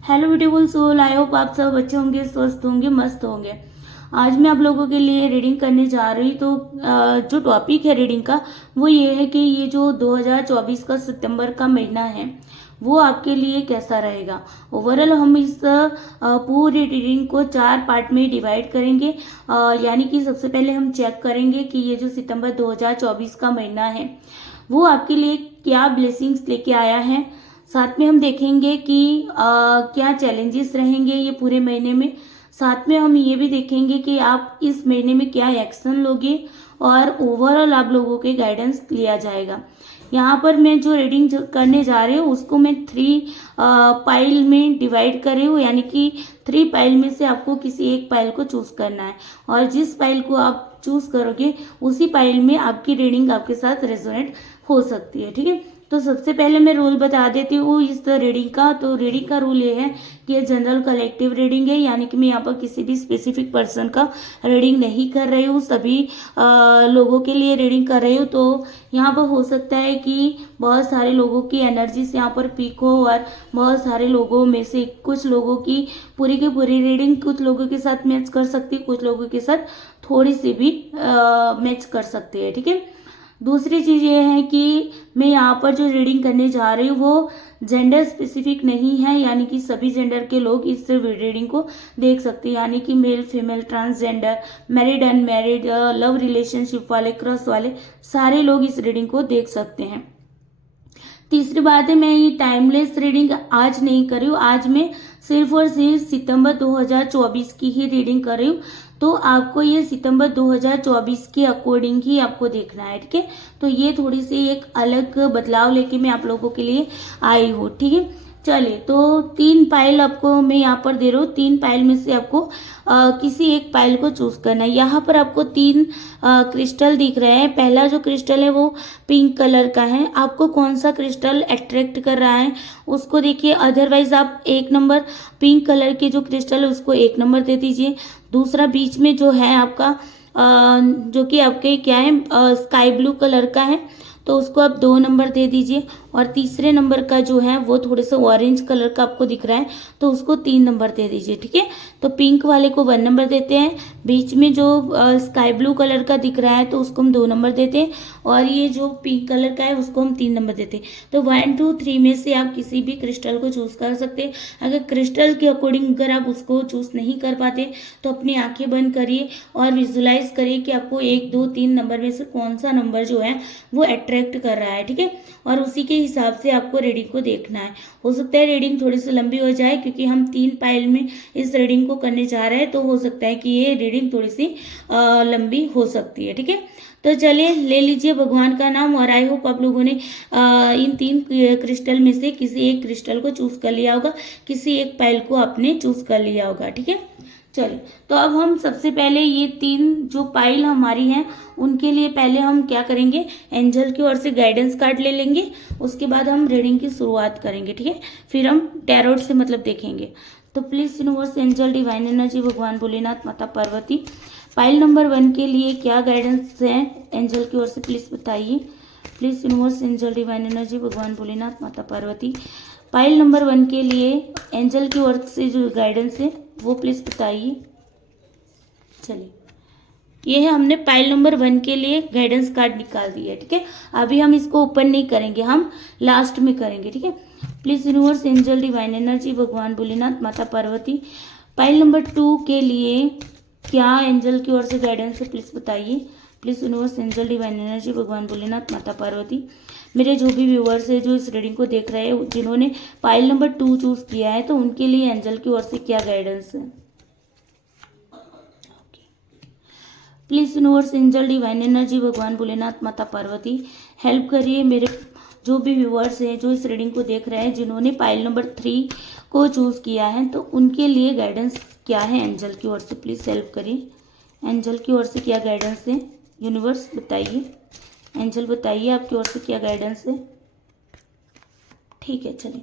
Hello beautiful soul, I hope आप सब अच्छे होंगे, स्वस्थ होंगे, मस्त होंगे। आज मैं आप लोगों के लिए रीडिंग करने जा रही। तो जो टॉपिक है रीडिंग का वो ये है कि ये जो 2024 का सितंबर का महीना है वो आपके लिए कैसा रहेगा। ओवरऑल हम इस पूरी रीडिंग को 4 पार्ट में डिवाइड करेंगे। यानी कि सबसे पहले हम चेक करेंगे कि ये जो सितंबर 2024 का महीना है वो आपके लिए क्या ब्लेसिंग्स लेके आया है। साथ में हम देखेंगे कि क्या चैलेंजेस रहेंगे ये पूरे महीने में। साथ में हम ये भी देखेंगे कि आप इस महीने में क्या एक्शन लोगे और ओवरऑल आप लोगों के गाइडेंस लिया जाएगा। यहाँ पर मैं जो रीडिंग करने जा रही हूँ उसको मैं 3 पाइल में डिवाइड कर रही हूँ। यानी कि 3 पाइल में से आपको किसी एक पाइल को चूज करना है और जिस पाइल को आप चूज करोगे उसी पाइल में आपकी रीडिंग आपके साथ रेजोनेट हो सकती है। ठीक है, तो सबसे पहले मैं रूल बता देती हूँ इस रीडिंग का। तो रीडिंग का रूल ये है कि ये जनरल कलेक्टिव रीडिंग है, यानी कि मैं यहाँ पर किसी भी स्पेसिफिक पर्सन का रीडिंग नहीं कर रही हूँ, सभी लोगों के लिए रीडिंग कर रही हूँ। तो यहाँ पर हो सकता है कि बहुत सारे लोगों की एनर्जी से यहाँ पर पीक हो और बहुत सारे लोगों में से कुछ लोगों की पूरी रीडिंग कुछ लोगों के साथ मैच कर सकती है, कुछ लोगों के साथ थोड़ी सी भी मैच कर सकती है। ठीक है, दूसरी चीज ये है कि मैं यहाँ पर जो रीडिंग करने जा रही हूँ वो जेंडर स्पेसिफिक नहीं है, यानी कि सभी जेंडर के लोग इस रीडिंग को देख सकते हैं। यानी कि male, female, transgender, married, unmarried, love relationship वाले, क्रॉस वाले सारे लोग इस रीडिंग को देख सकते हैं। तीसरी बात है, मैं ये टाइमलेस रीडिंग आज नहीं कर रही हूँ। आज मैं सिर्फ और सिर्फ सितंबर 2024 की ही रीडिंग कर रही हूँ। तो आपको ये सितंबर 2024 के अकॉर्डिंग ही आपको देखना है। ठीक है, तो ये थोड़ी सी एक अलग बदलाव लेके मैं आप लोगों के लिए आई हूँ। ठीक है, चलिए, तो 3 पाइल आपको मैं यहाँ पर दे रहा हूँ। 3 पाइल में से आपको किसी एक पाइल को चूज करना है। यहाँ पर आपको 3 क्रिस्टल दिख रहे हैं। पहला जो क्रिस्टल है वो पिंक कलर का है। आपको कौन सा क्रिस्टल अट्रैक्ट कर रहा है उसको देखिए। अदरवाइज आप 1 नंबर पिंक कलर के जो क्रिस्टल है उसको 1 नंबर दे दीजिए। दूसरा बीच में जो है आपका जो कि आपके क्या है स्काई ब्लू कलर का है तो उसको आप 2 नंबर दे दीजिए। और तीसरे नंबर का जो है वो थोड़े से ऑरेंज कलर का आपको दिख रहा है तो उसको 3 नंबर दे दीजिए। ठीक है, तो पिंक वाले को 1 नंबर देते हैं, बीच में जो स्काई ब्लू कलर का दिख रहा है तो उसको हम 2 नंबर देते हैं और ये जो पिंक कलर का है उसको हम 3 नंबर देते हैं। तो 1, 2, 3 में से आप किसी भी क्रिस्टल को चूज कर सकते हैं। अगर क्रिस्टल के अकॉर्डिंग अगर आप उसको चूज नहीं कर पाते तो अपनी आंखें बंद करिए और विजुलाइज करिए कि आपको 1, 2, 3 नंबर में से कौन सा नंबर जो है वो अट्रैक्ट कर रहा है। ठीक है, और उसी के हिसाब से आपको रीडिंग को देखना है। हो सकता है रीडिंग थोड़ी सी लंबी हो जाए क्योंकि हम 3 पाइल में इस रीडिंग को करने जा रहे हैं, तो हो सकता है कि ये रीडिंग थोड़ी सी लंबी हो सकती है। ठीक है, तो चलिए ले लीजिए भगवान का नाम और आई होप आप लोगों ने इन 3 क्रिस्टल में से किसी एक क्रिस्टल को चूज कर लिया होगा, किसी एक पाइल को आपने चूज कर लिया होगा। ठीक है, चलिए, तो अब हम सबसे पहले ये 3 जो पाइल हमारी हैं उनके लिए पहले हम क्या करेंगे, एंजल की ओर से गाइडेंस कार्ड ले लेंगे। उसके बाद हम रीडिंग की शुरुआत करेंगे। ठीक है, फिर हम टैरोट से मतलब देखेंगे। तो please universe, angel, divine energy, भगवान भोलेनाथ, माता पार्वती, पाइल नंबर 1 के लिए क्या गाइडेंस है एंजल की ओर से प्लीज बताइए। Please universe, angel, divine energy, भगवान भोलेनाथ, माता पार्वती, पाइल नंबर 1 के लिए एंजल की ओर से जो गाइडेंस है वो प्लीज बताइए। चलिए, ये है हमने पाइल नंबर 1 के लिए गाइडेंस कार्ड निकाल दिया है। ठीक है, अभी हम इसको ओपन नहीं करेंगे, हम लास्ट में करेंगे। ठीक है, please universe, angel, divine energy, भगवान भोलेनाथ, माता पार्वती, पाइल नंबर 2 के लिए क्या एंजल की ओर से गाइडेंस है प्लीज बताइए। Please universe, angel, divine energy, भगवान भोलेनाथ, माता पार्वती, मेरे जो भी व्यूअर्स है जो इस रीडिंग को देख रहे हैं जिन्होंने पाइल नंबर 2 चूज किया है तो उनके लिए एंजल की ओर से क्या गाइडेंस है। Please universe, angel, divine energy, भगवान भोलेनाथ, माता पार्वती, हेल्प करिए मेरे जो भी व्यूअर्स हैं जो इस रीडिंग को देख रहे हैं जिन्होंने पाइल नंबर 3 को चूज किया है तो उनके लिए गाइडेंस क्या है एंजल की ओर से, प्लीज हेल्प करिए। एंजल की ओर से क्या गाइडेंस है, यूनिवर्स बताइए, एंजल बताइए आपकी ओर से क्या गाइडेंस है। ठीक है, चलिए,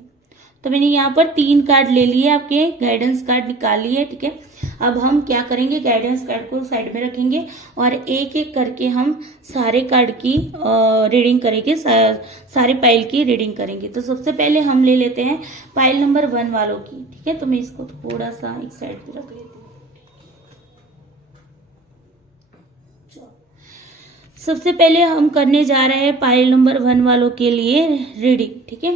तो मैंने यहाँ पर 3 कार्ड ले लिए, आपके गाइडेंस कार्ड निकाल लिए, ठीक है। अब हम क्या करेंगे, गाइडेंस कार्ड को साइड में रखेंगे और एक एक करके हम सारे कार्ड की रीडिंग करेंगे, सारे पाइल की रीडिंग करेंगे। तो सबसे पहले हम ले लेते हैं पाइल नंबर 1 वालों की, ठीक है। तो मैं इसको थोड़ा सा एक साइड पे रख लेती हूँ। सबसे पहले हम करने जा रहे हैं पाइल नंबर 1 वालों के लिए रीडिंग, ठीक है।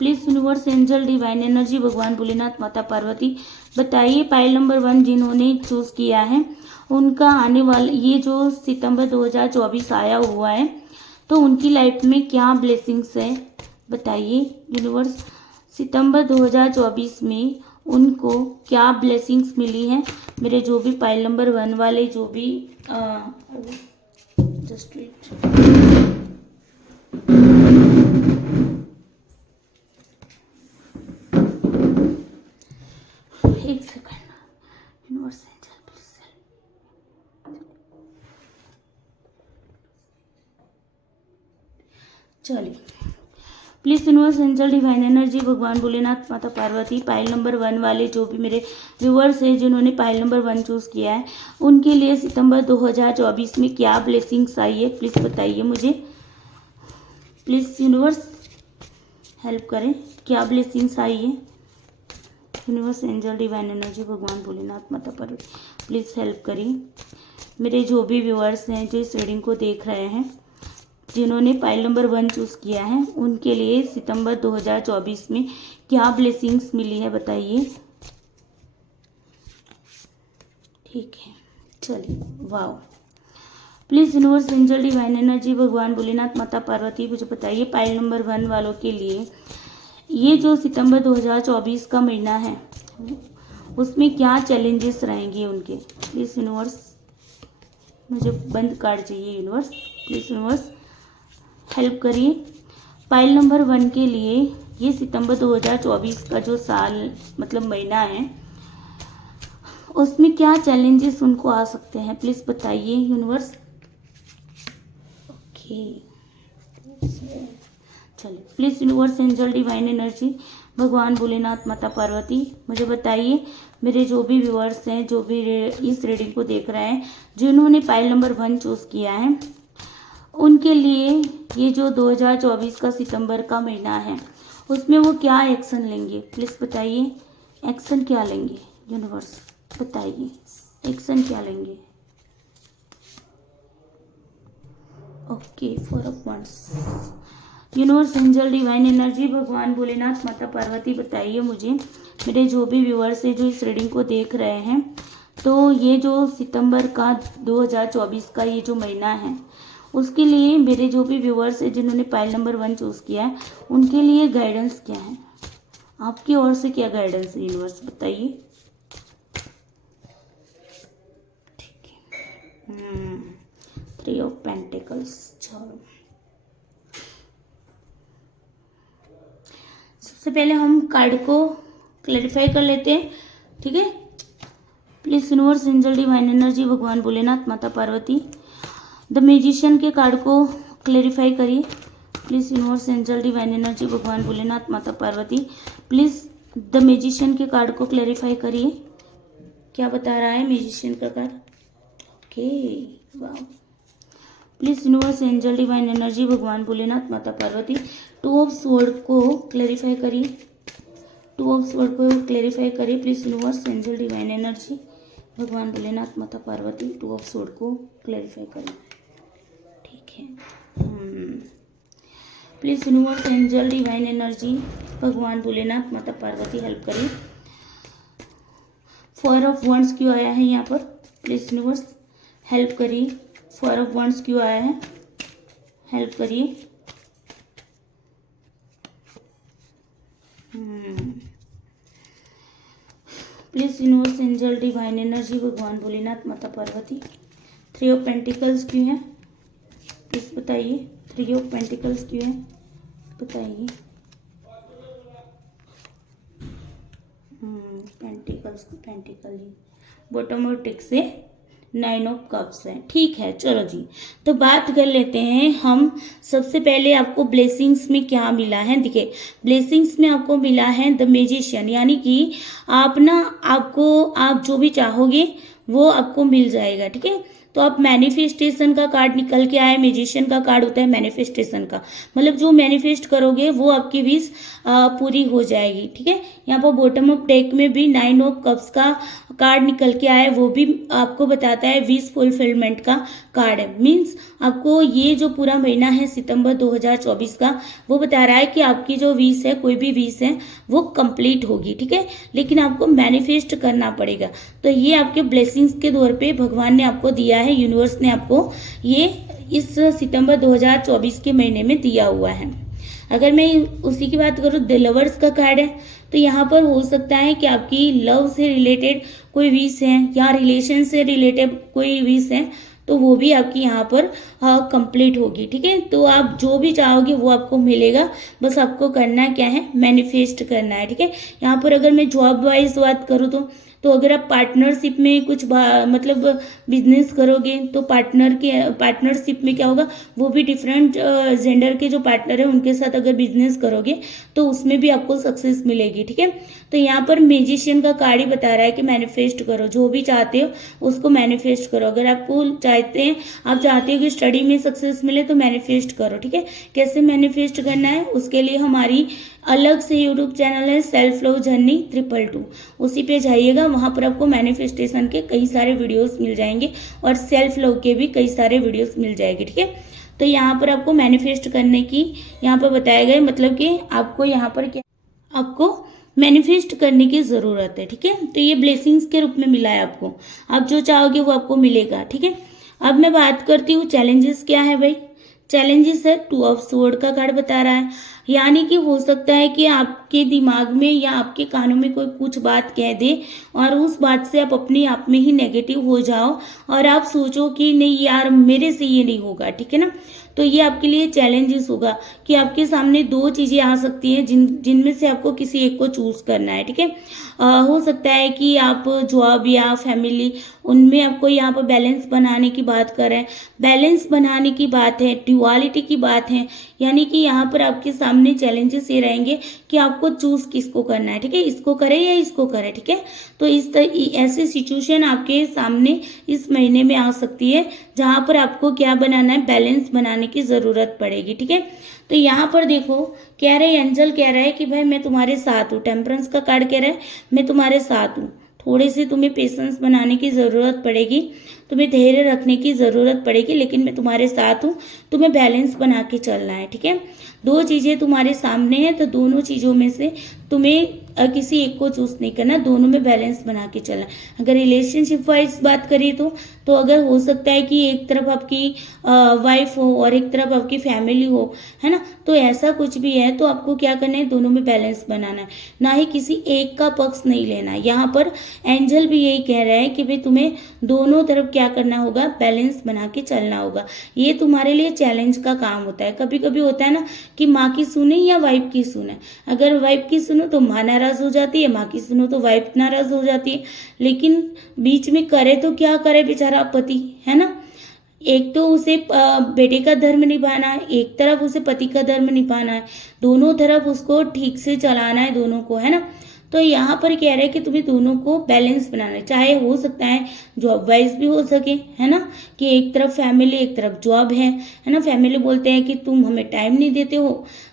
Please universe, angel, divine energy, भगवान भोलेनाथ, माता पार्वती, बताइए पाइल नंबर 1 जिन्होंने चूज किया है उनका आने वाला ये जो सितंबर 2024 आया हुआ है, तो उनकी लाइफ में क्या ब्लेसिंग्स है, बताइए यूनिवर्स। सितंबर 2024 में उनको क्या ब्लेसिंग्स मिली हैं। मेरे जो भी पाइल नंबर 1 वाले जो भी जस्ट एक सेकंड, यूनिवर्स एंजल प्लीज। चलिए, please universe, angel, divine energy, भगवान भोलेनाथ, माता पार्वती, पाइल नंबर 1 वाले जो भी मेरे व्यूअर्स हैं जिन्होंने पाइल नंबर 1 चूज किया है उनके लिए सितंबर 2024 में क्या ब्लेसिंग्स आई है, प्लीज बताइए मुझे। प्लीज यूनिवर्स हेल्प करें, क्या ब्लेसिंग्स आई है। यूनिवर्स, एंजल, डिवाइन एनर्जी, भगवान भोलेनाथ, माता पार्वती, प्लीज हेल्प करिए। मेरे जो भी व्यूअर्स हैं जो इस रीडिंग को देख रहे हैं जिन्होंने पाइल नंबर 1 चूज किया है उनके लिए सितंबर 2024 में क्या ब्लेसिंग्स मिली है, बताइए। ठीक है, चलिए, wow. Please universe, angel, divine energy, भगवान भोलेनाथ, माता पार्वती, मुझे बताइए पाइल नंबर 1 वालों के लिए ये जो सितंबर 2024 का महीना है उसमें क्या चैलेंजेस रहेंगे उनके। प्लीज यूनिवर्स, मुझे बंद कार्ड चाहिए यूनिवर्स, प्लीज यूनिवर्स हेल्प करिए। पाइल नंबर 1 के लिए ये सितंबर 2024 का जो साल मतलब महीना है उसमें क्या चैलेंजेस उनको आ सकते हैं, प्लीज बताइए यूनिवर्स। ओके, चलिए, please universe, angel, divine energy, भगवान भोलेनाथ, माता पार्वती, मुझे बताइए मेरे जो भी व्यूअर्स हैं जो भी इस रीडिंग को देख रहे हैं जिन्होंने पाइल नंबर 1 चूज किया है उनके लिए ये जो 2024 का सितंबर का महीना है उसमें वो क्या एक्शन लेंगे, प्लीज बताइए। एक्शन क्या लेंगे यूनिवर्स, बताइए एक्शन क्या लेंगे। Okay, 4 of wands. Universe, angel, divine energy, भगवान भोलेनाथ, माता पार्वती, बताइए मुझे मेरे जो भी व्यूअर्स हैं जो इस रीडिंग को देख रहे हैं तो ये जो सितंबर का 2024 का ये जो महीना है उसके लिए मेरे जो भी व्यूअर्स हैं जिन्होंने पाइल नंबर 1 चूज किया है उनके लिए गाइडेंस क्या है, आपकी ओर से क्या गाइडेंस है यूनिवर्स, बताइए। ठीक है, 3 ऑफ पेंटिकल्स। चलो, सबसे पहले हम कार्ड को क्लैरिफाई कर लेते हैं, ठीक है। Please universe, angel, divine energy, भगवान भोलेनाथ, माता पार्वती, द मैजिशियन के कार्ड को क्लैरिफाई करिए। Please universe, angel, divine energy, भगवान भोलेनाथ, माता पार्वती, प्लीज द मैजिशियन के कार्ड को क्लैरिफाई करिए, क्या बता रहा है मैजिशियन का कार्ड। ओके, वाह। Please universe, angel, divine energy, भगवान भोलेनाथ, माता पार्वती, 2 ऑफ स्वॉर्ड को क्लैरिफाई करिए, 2 ऑफ स्वॉर्ड को क्लैरिफाई करिए। Please universe, angel, divine energy, भगवान भोलेनाथ, माता पार्वती, 2 ऑफ स्वॉर्ड को क्लैरिफाई करिए, ठीक है। Please universe, angel, divine energy, भगवान भोलेनाथ, माता पार्वती, हेल्प करिए। 4 ऑफ वांड्स क्यों आया है यहाँ पर, प्लीज यूनिवर्स हेल्प करिए। 4 ऑफ वांड्स क्यों आया है, हेल्प करिए। Please universe, angel, divine energy, भगवान भोलेनाथ, माता पार्वती, 3 ऑफ पेंटिकल्स क्यों है, प्लीज बताइए। 3 ऑफ पेंटिकल्स क्यों है, बताइए। पेंटिकल्स को पेंटिकल ही बॉटम और टिक से नाइन ऑफ कप्स है। ठीक है, चलो जी, तो बात कर लेते हैं हम। सबसे पहले आपको ब्लेसिंग्स में क्या मिला है, देखिए ब्लेसिंग्स में आपको मिला है द मैजिशियन, यानी कि आप जो भी चाहोगे वो आपको मिल जाएगा। ठीक है, तो आप मैनिफेस्टेशन का कार्ड निकल के आए। मैजिशियन का कार्ड होता है मैनिफेस्टेशन का, मतलब जो मैनिफेस्ट करोगे वो आपकी विश पूरी हो जाएगी। ठीक है, यहाँ पर बॉटम ऑफ डेक में भी नाइन ऑफ कप्स का कार्ड निकल के आया, वो भी आपको बताता है विश फुलफिलमेंट का कार्ड है। मीन्स आपको ये जो पूरा महीना है सितंबर 2024 का, वो बता रहा है कि आपकी जो विश है, कोई भी विश है वो कंप्लीट होगी। ठीक है, लेकिन आपको मैनिफेस्ट करना पड़ेगा। तो ये आपके ब्लेसिंग्स के तौर पे भगवान ने आपको दिया है, यूनिवर्स ने आपको ये इस सितंबर 2024 के महीने में दिया हुआ है। अगर मैं उसी की बात करूँ, द लवर्स का कार्ड है, तो यहाँ पर हो सकता है कि आपकी लव से रिलेटेड कोई विश है या रिलेशन से रिलेटेड कोई विश है, तो वो भी आपकी यहाँ पर कंप्लीट होगी। ठीक है, तो आप जो भी चाहोगे वो आपको मिलेगा, बस आपको करना क्या है, मैनिफेस्ट करना है। ठीक है, यहाँ पर अगर मैं जॉब वाइज बात करूँ तो अगर आप पार्टनरशिप में कुछ मतलब बिजनेस करोगे, तो पार्टनरशिप में क्या होगा, वो भी डिफरेंट जेंडर के जो पार्टनर है उनके साथ अगर बिजनेस करोगे तो उसमें भी आपको सक्सेस मिलेगी। ठीक है, तो यहाँ पर मैजिशियन का कार्ड ही बता रहा है कि मैनिफेस्ट करो, जो भी चाहते हो उसको मैनिफेस्ट करो। अगर आपको आप चाहते हो कि स्टडी में सक्सेस मिले तो मैनिफेस्ट करो। ठीक है, कैसे मैनिफेस्ट करना है, उसके लिए हमारी अलग से यूट्यूब चैनल है सेल्फ लव जर्नी 222, उसी पे जाइएगा, वहां पर आपको मैनिफेस्टेशन के कई सारे वीडियोस मिल जाएंगे और सेल्फ लव के भी कई सारे वीडियोस मिल जाएंगे। ठीक है, तो यहाँ पर आपको मैनिफेस्ट करने की यहाँ पर बताया गया, मतलब कि आपको यहाँ पर क्या, आपको मैनिफेस्ट करने की ज़रूरत है। ठीक है, तो ये ब्लेसिंग्स के रूप में मिला है आपको, आप जो चाहोगे वो आपको मिलेगा। ठीक है, अब मैं बात करती हूँ चैलेंजेस क्या है भाई। चैलेंजेस है टू ऑफ स्वॉर्ड का कार्ड बता रहा है, यानी कि हो सकता है कि आपके दिमाग में या आपके कानों में कोई कुछ बात कह दे और उस बात से आप अपने आप में ही नेगेटिव हो जाओ और आप सोचो कि नहीं यार मेरे से ये नहीं होगा। ठीक है ना, तो ये आपके लिए चैलेंजेस होगा कि आपके सामने दो चीज़ें आ सकती हैं जिनमें से आपको किसी एक को चूज करना है। ठीक है, हो सकता है कि आप जॉब या फैमिली, उनमें आपको यहाँ पर बैलेंस बनाने की बात कर रहे हैं, बैलेंस बनाने की बात है, ड्युअलिटी की बात है, यानी कि यहाँ पर आपके सामने चैलेंजेस ये रहेंगे कि आपको चूज किसको करना है। ठीक है, इसको करे या इसको करे। ठीक है, तो ऐसी सिचुएशन आपके सामने इस महीने में आ सकती है जहां पर आपको क्या बनाना है, बैलेंस बनाने की जरूरत पड़ेगी। ठीक है, तो यहाँ पर देखो कह रहे एंजल कह रहा है कि भाई मैं तुम्हारे साथ हूँ, टेम्परेंस का कार्ड कह रहा है मैं तुम्हारे साथ हूँ, थोड़े से तुम्हें पेशेंस बनाने की ज़रूरत पड़ेगी, तुम्हें धैर्य रखने की ज़रूरत पड़ेगी, लेकिन मैं तुम्हारे साथ हूँ, तुम्हें बैलेंस बना के चलना है। ठीक है, दो चीज़ें तुम्हारे सामने हैं, तो दोनों चीज़ों में से तुम्हें किसी एक को चूज नहीं करना, दोनों में बैलेंस बना के चलना। अगर रिलेशनशिप वाइज बात करें तो अगर हो सकता है कि एक तरफ आपकी वाइफ हो और एक तरफ आपकी फैमिली हो, है ना, तो ऐसा कुछ भी है तो आपको क्या करना है, दोनों में बैलेंस बनाना है, ना ही किसी एक का पक्ष नहीं लेना है। यहाँ पर एंजल भी यही कह रहा है कि भाई तुम्हें दोनों तरफ क्या करना होगा, बैलेंस बना के चलना होगा। ये तुम्हारे लिए चैलेंज का काम होता है। कभी कभी होता है ना कि माँ की सुने या वाइफ की सुने, अगर वाइफ की सुनो तो माँ नाराज हो जाती है, माँ की सुनो तो वाइफ नाराज हो जाती है, लेकिन बीच में करे तो क्या करे बेचारा पति, है ना, एक तो उसे बेटे का धर्म निभाना है, एक तरफ उसे पति का धर्म निभाना है, दोनों तरफ उसको ठीक से चलाना है दोनों को, है ना। तो यहाँ पर कह रहे हैं कि तुम्हें दोनों को बैलेंस बनाना है, चाहे हो सकता है जॉब वाइज भी हो सके, है ना, कि एक तरफ फैमिली एक तरफ जॉब है ना। फैमिली बोलते हैं कि तुम हमें टाइम नहीं देते हो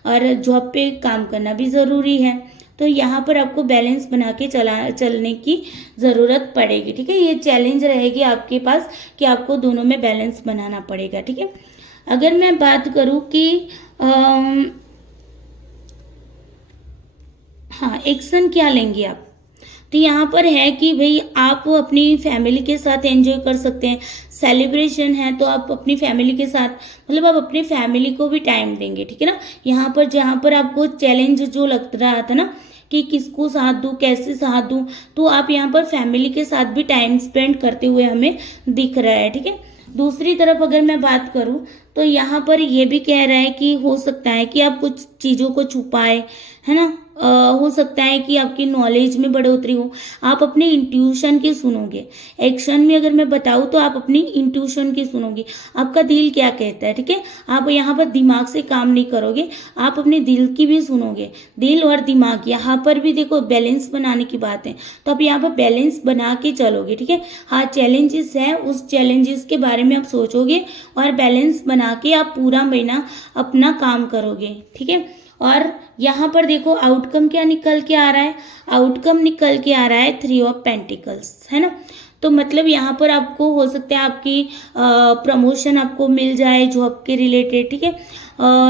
और जॉब पे काम करना भी ज़रूरी है, तो यहाँ पर आपको बैलेंस बना के चलने की ज़रूरत पड़ेगी। ठीक है, ये चैलेंज रहेगी आपके पास कि आपको दोनों में बैलेंस बनाना पड़ेगा। ठीक है, अगर मैं बात करूँ कि हाँ एक्शन क्या लेंगे आप, तो यहाँ पर है कि भाई आप अपनी फैमिली के साथ एंजॉय कर सकते हैं, सेलिब्रेशन है तो आप अपनी फैमिली के साथ, मतलब आप अपनी फैमिली को भी टाइम देंगे। ठीक है ना, यहाँ पर जहाँ पर आपको चैलेंज जो लग रहा था ना कि किसको साथ दूँ कैसे साथ दूँ, तो आप यहाँ पर फैमिली के साथ भी टाइम स्पेंड करते हुए हमें दिख रहा है। ठीक है, दूसरी तरफ अगर मैं बात करूँ तो यहाँ पर ये भी कह रहा है कि हो सकता है कि आप कुछ चीज़ों को छुपाए, है ना। हो सकता है कि आपकी नॉलेज में बढ़ोतरी हो, आप अपने इंट्यूशन की सुनोगे। एक्शन में अगर मैं बताऊँ तो आप अपनी इंट्यूशन की सुनोगे, आपका दिल क्या कहता है, ठीक है। आप यहाँ पर दिमाग से काम नहीं करोगे, आप अपने दिल की भी सुनोगे। दिल और दिमाग यहाँ पर भी देखो बैलेंस बनाने की बात है, तो आप यहाँ पर बैलेंस बना के चलोगे, ठीक है। हाँ, चैलेंजेस है, उस चैलेंजेस के बारे में आप सोचोगे और बैलेंस बना के आप पूरा महीना अपना काम करोगे, ठीक है। और यहाँ पर देखो आउटकम क्या निकल के आ रहा है, आउटकम निकल के आ रहा है 3 ऑफ पेंटिकल्स, है ना। तो मतलब यहाँ पर आपको हो सकता है आपकी प्रमोशन आपको मिल जाए जॉब के रिलेटेड, ठीक है।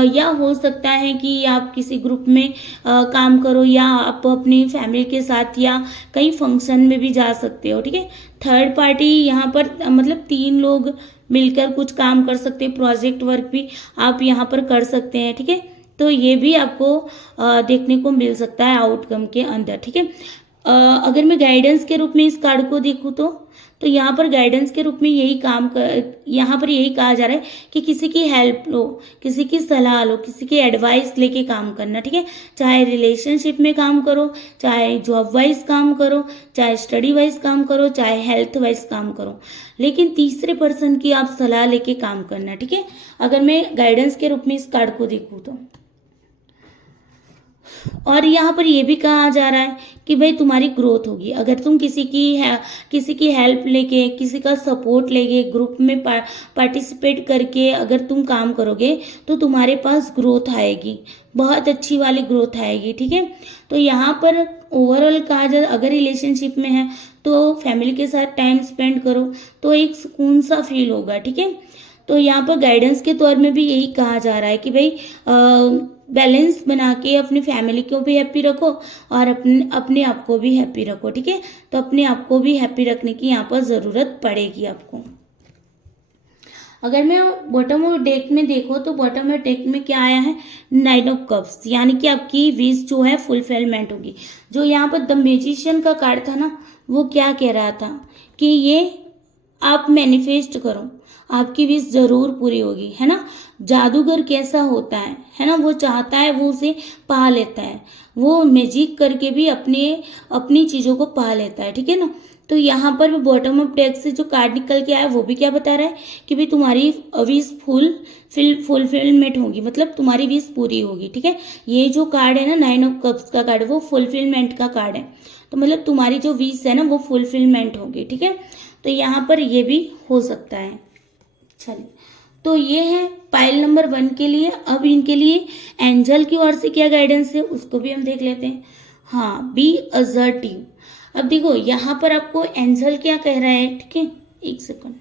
या हो सकता है कि आप किसी ग्रुप में काम करो, या आप अपनी फैमिली के साथ या कई फंक्शन में भी जा सकते हो, ठीक है। थर्ड पार्टी यहाँ पर मतलब 3 लोग मिलकर कुछ काम कर सकते हैं, प्रोजेक्ट वर्क भी आप यहाँ पर कर सकते हैं, ठीक है। तो ये भी आपको देखने को मिल सकता है आउटकम के अंदर, ठीक है। अगर मैं गाइडेंस के रूप में इस कार्ड को देखूँ तो यहाँ पर गाइडेंस के रूप में यही यहाँ पर यही कहा जा रहा है कि किसी की हेल्प लो, किसी की सलाह लो, किसी की एडवाइस लेके काम करना, ठीक है। चाहे रिलेशनशिप में काम करो, चाहे जॉब वाइज काम करो, चाहे स्टडी वाइज काम करो, चाहे हेल्थ वाइज काम करो, लेकिन तीसरे पर्सन की आप सलाह लेके काम करना, ठीक है। अगर मैं गाइडेंस के रूप में इस कार्ड को देखूँ तो और यहाँ पर यह भी कहा जा रहा है कि भाई तुम्हारी ग्रोथ होगी अगर तुम किसी की हेल्प लेके, किसी का सपोर्ट लेके, ग्रुप में पार्टिसिपेट करके अगर तुम काम करोगे तो तुम्हारे पास ग्रोथ आएगी, बहुत अच्छी वाली ग्रोथ आएगी, ठीक है। तो यहाँ पर ओवरऑल कहा जाए अगर रिलेशनशिप में है तो फैमिली के साथ टाइम स्पेंड करो तो एक सुकून सा फील होगा, ठीक है। तो यहाँ पर गाइडेंस के तौर में भी यही कहा जा रहा है कि भाई बैलेंस बना के अपनी फैमिली को भी हैप्पी रखो और अपने आप को भी हैप्पी रखो, ठीक है। तो अपने आप को भी हैप्पी रखने की यहाँ पर ज़रूरत पड़ेगी आपको। अगर मैं बॉटम ऑफ डेक में देखो तो बॉटम ऑफ डेक में क्या आया है, 9 ऑफ कप्स, यानी कि आपकी विश जो है फुलफिलमेंट होगी। जो यहाँ पर द मैजिशियन का कार्ड था ना, वो क्या कह रहा था कि ये आप मैनिफेस्ट करो, आपकी विश जरूर पूरी होगी, है ना। जादूगर कैसा होता है ना, वो चाहता है वो उसे पा लेता है, वो मैजिक करके भी अपनी चीज़ों को पा लेता है, ठीक है ना। तो यहाँ पर बॉटम ऑफ डेक से जो कार्ड निकल के आया वो भी क्या बता रहा है कि भाई तुम्हारी विश फुलफिलमेंट होगी, मतलब तुम्हारी विश पूरी होगी, ठीक है। ये जो कार्ड है ना 9 ऑफ कप्स का कार्ड, वो फुलफिलमेंट का कार्ड है, तो मतलब तुम्हारी जो विश है ना वो फुलफिलमेंट होगी, ठीक है। तो यहाँ पर ये भी हो सकता है। चलिए, तो ये है पाइल नंबर 1 के लिए। अब इनके लिए एंजल की ओर से क्या गाइडेंस है उसको भी हम देख लेते हैं। हाँ, बी असर्टिव। अब देखो यहाँ पर आपको एंजल क्या कह रहा है, ठीक है, एक सेकंड।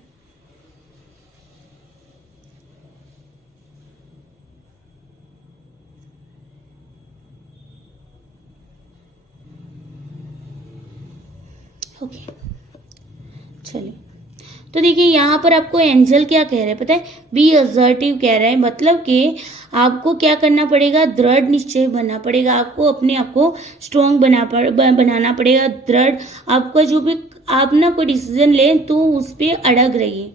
ओके, चलिए, तो देखिए यहाँ पर आपको एंजल क्या कह रहा है पता है, बी असर्टिव कह रहा है, मतलब कि आपको क्या करना पड़ेगा, दृढ़ निश्चय बनना पड़ेगा, आपको अपने आप को स्ट्रॉन्ग बनाना पड़ेगा, दृढ़। आपका जो भी आप ना कोई डिसीजन लें तो उस पर अड़ग रहिए,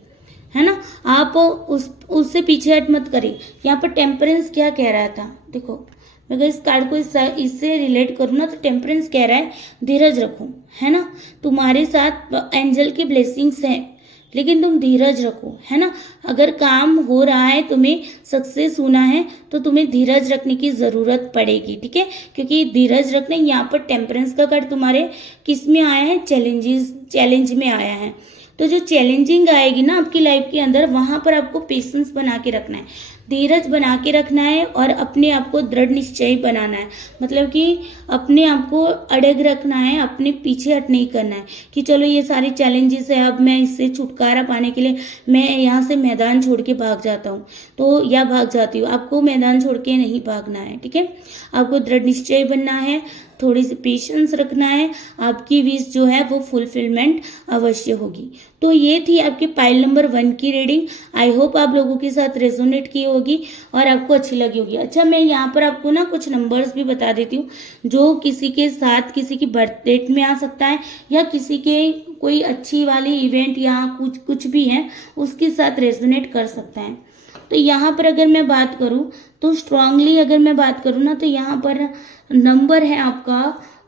है ना, आप उससे पीछे हट मत करिए। यहाँ पर टेम्परेंस क्या कह रहा था, देखो मैं अगर इस कार्ड को इससे रिलेट करूँ ना तो टेम्परेंस कह रहा है धीरज रखो, है ना। तुम्हारे साथ एंजल की ब्लेसिंग्स हैं लेकिन तुम धीरज रखो, है ना। अगर काम हो रहा है, तुम्हें सक्सेस होना है तो तुम्हें धीरज रखने की ज़रूरत पड़ेगी, ठीक है। क्योंकि धीरज रखने, यहाँ पर टेम्परेंस का कार्ड तुम्हारे किस में आया है, चैलेंज में आया है। तो जो चैलेंजिंग आएगी ना आपकी लाइफ के अंदर, वहाँ पर आपको पेशेंस बना के रखना है, धीरज बना के रखना है और अपने आप को दृढ़ निश्चयी बनाना है, मतलब कि अपने आप को अड़ग रखना है, अपने पीछे हट नहीं करना है कि चलो ये सारे चैलेंजेस है, अब मैं इससे छुटकारा पाने के लिए मैं यहाँ से मैदान छोड़ के भाग जाता हूँ तो या भाग जाती हूँ। आपको मैदान छोड़ के नहीं भागना है, ठीक है। आपको दृढ़ निश्चयी बनना है, थोड़ी सी पेशेंस रखना है, आपकी विश जो है वो फुलफिलमेंट अवश्य होगी। तो ये थी आपकी पाइल नंबर 1 की रीडिंग। आई होप आप लोगों के साथ रेजोनेट की होगी और आपको अच्छी लगी होगी। अच्छा, मैं यहाँ पर आपको ना कुछ नंबर्स भी बता देती हूँ जो किसी के साथ किसी की बर्थ डेट में आ सकता है या किसी के कोई अच्छी वाली इवेंट या कुछ भी है उसके साथ रेजोनेट कर सकता है। तो यहाँ पर अगर मैं बात करूँ तो स्ट्रांगली अगर मैं बात करूँ ना, तो यहाँ पर नंबर है आपका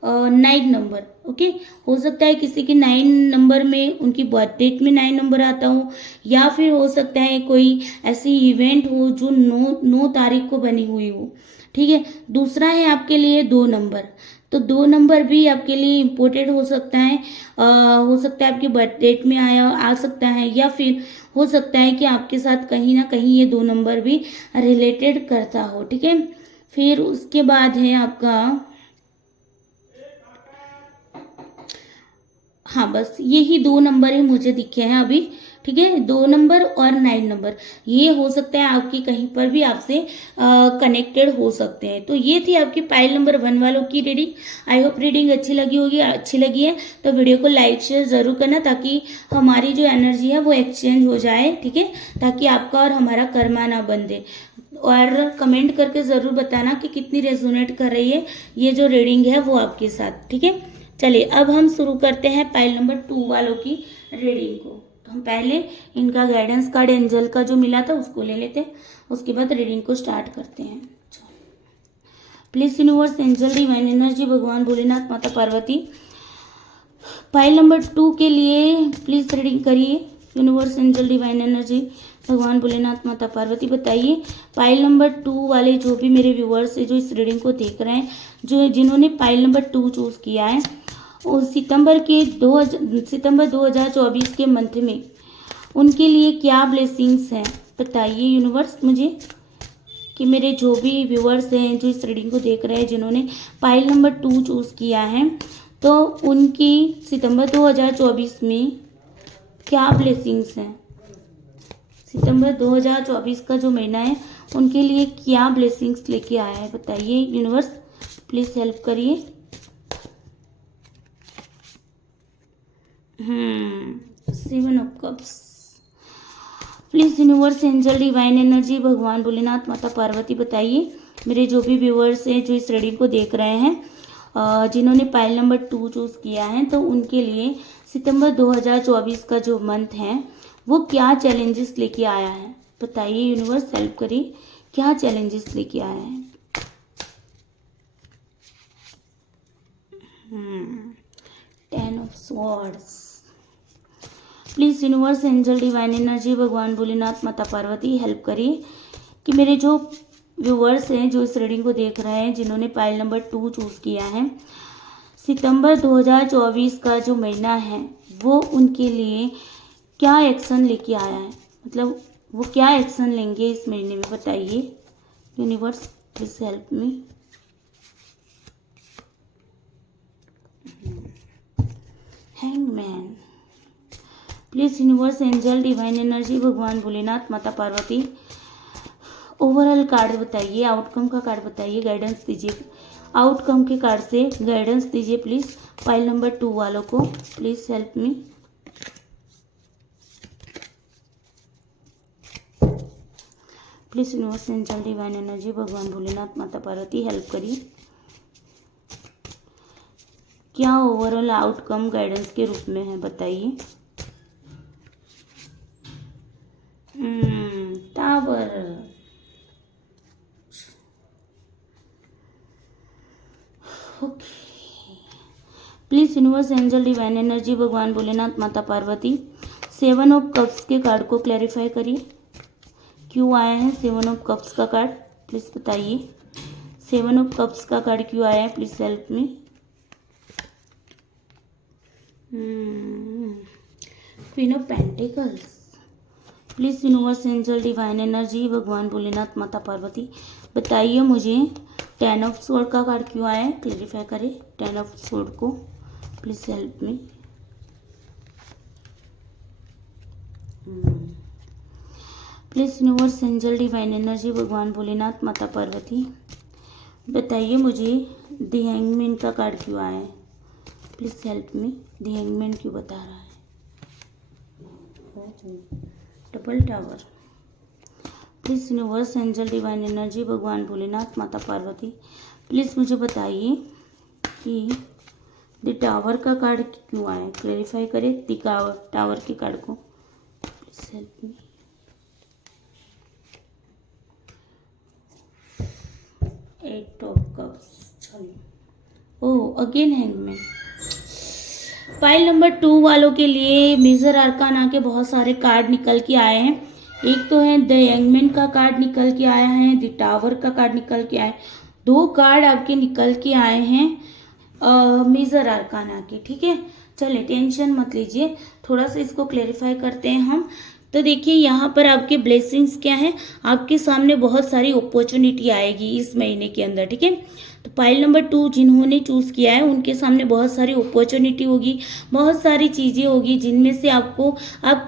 9 नंबर। ओके, हो सकता है किसी के 9 नंबर में, उनकी बर्थ डेट में 9 नंबर आता हो, या फिर हो सकता है कोई ऐसी इवेंट हो जो 9 तारीख को बनी हुई हो। ठीक है, दूसरा है आपके लिए 2 नंबर। तो 2 नंबर भी आपके लिए इम्पोर्टेंट हो सकता है। हो सकता है आपकी बर्थ डेट में आ सकता है, या फिर हो सकता है कि आपके साथ कहीं ना कहीं ये 2 नंबर भी रिलेटेड करता हो। ठीक है, फिर उसके बाद है आपका, हाँ बस यही 2 नंबर ही मुझे दिखे हैं अभी। ठीक है, 2 नंबर और 9 नंबर, ये हो सकता है आपकी कहीं पर भी आपसे कनेक्टेड हो सकते हैं। तो ये थी आपकी पाइल नंबर 1 वालों की रीडिंग। आई होप रीडिंग अच्छी लगी होगी। अच्छी लगी है तो वीडियो को लाइक शेयर जरूर करना, ताकि हमारी जो एनर्जी है वो एक्सचेंज हो जाए। ठीक है, ताकि आपका और हमारा कर्मा ना बंधे। और कमेंट करके ज़रूर बताना कि कितनी रेजोनेट कर रही है ये जो रीडिंग है वो आपके साथ। ठीक है, चलिए अब हम शुरू करते हैं पाइल नंबर 2 वालों की रीडिंग को। तो हम पहले इनका गाइडेंस कार्ड एंजल का जो मिला था उसको ले लेते हैं, उसके बाद रीडिंग को स्टार्ट करते हैं। Please universe, angel, divine energy, भगवान भोलेनाथ, माता पार्वती, पाइल नंबर 2 के लिए प्लीज रीडिंग करिए। यूनिवर्स, एंजल, डिवाइन एनर्जी, भगवान भोलेनाथ, माता पार्वती, बताइए पाइल नंबर 2 वाले जो भी मेरे व्यूअर्स है जो इस रीडिंग को देख रहे हैं, जो जिन्होंने पाइल नंबर 2 चूज किया है, और सितंबर 2024 के मंथ में उनके लिए क्या ब्लेसिंग्स हैं, बताइए यूनिवर्स मुझे। कि मेरे जो भी व्यूअर्स हैं जो इस रीडिंग को देख रहे हैं, जिन्होंने पाइल नंबर 2 चूज किया है, तो उनकी सितंबर 2024 में क्या ब्लेसिंग्स हैं। सितंबर 2024 का जो महीना है उनके लिए क्या ब्लेसिंग्स लेके आया है, बताइए यूनिवर्स, प्लीज हेल्प करिए। 7 of cups. Please universe, angel, divine energy, भगवान भोलेनाथ, माता पार्वती, बताइए मेरे जो भी व्यूअर्स हैं जो इस रीडिंग को देख रहे हैं, जिन्होंने पाइल नंबर 2 चूज किया है, तो उनके लिए सितंबर 2024 का जो मंथ है वो क्या चैलेंजेस लेके आया है, बताइए यूनिवर्स, हेल्प करिए, क्या चैलेंजेस लेके आया है। 10 of swords. Please universe, angel, divine energy, भगवान भोलेनाथ, माता पार्वती, हेल्प करिए कि मेरे जो व्यूवर्स हैं जो इस रीडिंग को देख रहे हैं, जिन्होंने पाइल नंबर 2 चूज किया है, सितंबर 2024 का जो महीना है वो उनके लिए क्या एक्शन लेके आया है, मतलब वो क्या एक्शन लेंगे इस महीने में, बताइए universe, please help me. Hangman. Please universe, angel, divine energy, भगवान भोलेनाथ, माता पार्वती, ओवरऑल कार्ड बताइए, आउटकम का कार्ड बताइए, गाइडेंस दीजिए, आउटकम के कार्ड से गाइडेंस दीजिए प्लीज फाइल नंबर 2 वालों को, please help me. Please universe, angel, divine energy, भगवान भोलेनाथ, माता पार्वती, हेल्प करिए, क्या ओवरऑल आउटकम गाइडेंस के रूप में है, बताइए। Tower. Okay, please universe, angel, divine energy, भगवान भोलेनाथ, माता पार्वती, 7 ऑफ कप्स के कार्ड को क्लैरिफाई करिए, क्यों आया है 7 ऑफ कप्स का कार्ड, प्लीज बताइए। 7 ऑफ कप्स का कार्ड क्यों आया है, please help me. Queen of pentacles. Please universe, angel, divine energy, भगवान भोलेनाथ, माता पार्वती, बताइए मुझे 10 ऑफ स्वॉर्ड का कार्ड क्यों आया है, क्लैरिफाई करें 10 ऑफ स्वॉर्ड को, please help me. Please universe, angel, divine energy, भगवान भोलेनाथ, माता पार्वती, बताइए मुझे द हैंगमैन का कार्ड क्यों आया है, please help me. The hangman क्यों बता रहा है, double tower. Please universe, angel, divine energy, भगवान भोलेनाथ, माता पार्वती, प्लीज मुझे बताइए कि द टावर का कार्ड क्यों आया, क्लैरिफाई करें द टावर के कार्ड को, please help me. Eight of cups, oh again hangman. Pile number 2 वालों के लिए मेजर अरकाना के बहुत सारे कार्ड निकल के आए हैं। एक तो है द यंगमैन का कार्ड निकल के आया है, द टावर का कार्ड निकल के आया है। 2 कार्ड आपके निकल के आए हैं मेजर अरकाना के, ठीक है। चलिए टेंशन मत लीजिए, थोड़ा सा इसको क्लेरिफाई करते हैं हम। तो देखिए यहाँ पर आपके ब्लेसिंग्स क्या है, आपके सामने बहुत सारी अपॉर्चुनिटी आएगी इस महीने के अंदर, ठीक है। तो पाइल नंबर 2 जिन्होंने चूज़ किया है उनके सामने बहुत सारी अपॉर्चुनिटी होगी, बहुत सारी चीज़ें होगी जिनमें से आप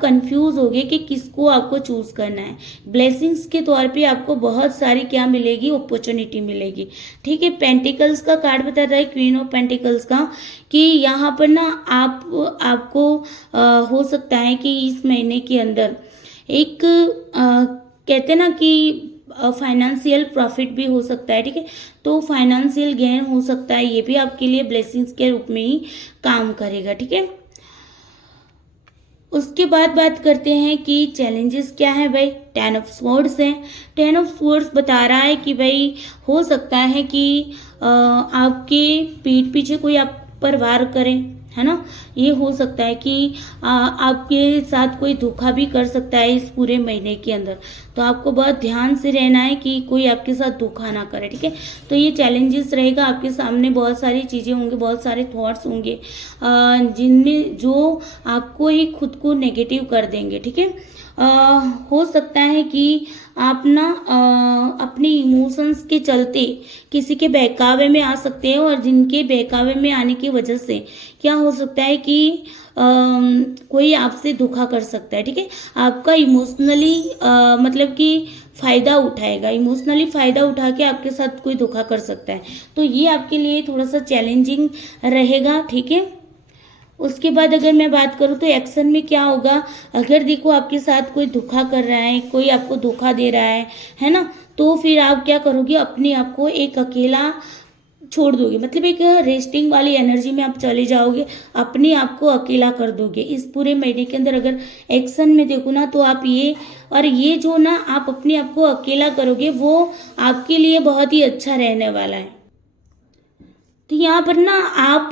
कंफ्यूज होगे कि किसको आपको चूज़ करना है। ब्लेसिंग्स के तौर पे आपको बहुत सारी क्या मिलेगी, अपॉर्चुनिटी मिलेगी, ठीक है। पेंटिकल्स का कार्ड बताता है, क्वीन ऑफ पेंटिकल्स का, कि यहाँ पर ना आपको हो सकता है कि इस महीने के अंदर एक कहते हैं ना कि फाइनेंशियल प्रॉफिट भी हो सकता है, ठीक है। तो फाइनेंशियल गेन हो सकता है, ये भी आपके लिए ब्लेसिंग्स के रूप में ही काम करेगा, ठीक है। उसके बाद बात करते हैं कि चैलेंजेस क्या है भाई। 10 ऑफ स्वॉर्ड्स है। 10 ऑफ स्वॉर्ड्स बता रहा है कि भाई हो सकता है कि आपके पीठ पीछे कोई आप पर वार करे, है ना। ये हो सकता है कि आपके साथ कोई धोखा भी कर सकता है इस पूरे महीने के अंदर। तो आपको बहुत ध्यान से रहना है कि कोई आपके साथ धोखा ना करे, ठीक है। तो ये चैलेंजेस रहेगा, आपके सामने बहुत सारी चीज़ें होंगी, बहुत सारे थॉट्स होंगे जिनमें जो आपको ही खुद को नेगेटिव कर देंगे, ठीक है। हो सकता है कि आप ना अपने इमोशंस के चलते किसी के बहकावे में आ सकते हैं, और जिनके बहकावे में आने की वजह से क्या हो सकता है कि कोई आपसे धोखा कर सकता है, ठीक है। आपका इमोशनली मतलब कि फ़ायदा उठाएगा, इमोशनली फ़ायदा उठा के आपके साथ कोई धोखा कर सकता है। तो ये आपके लिए थोड़ा सा चैलेंजिंग रहेगा, ठीक है। उसके बाद अगर मैं बात करूँ तो एक्शन में क्या होगा, अगर देखो आपके साथ कोई धोखा कर रहा है, कोई आपको धोखा दे रहा है ना, तो फिर आप क्या करोगे, अपने आप को एक अकेला छोड़ दोगे, मतलब एक रेस्टिंग वाली एनर्जी में आप चले जाओगे, अपने आप को अकेला कर दोगे इस पूरे महीने के अंदर। अगर एक्शन में देखो ना तो आप ये जो ना आप अपने आप को अकेला करोगे वो आपके लिए बहुत ही अच्छा रहने वाला है। तो यहाँ पर ना आप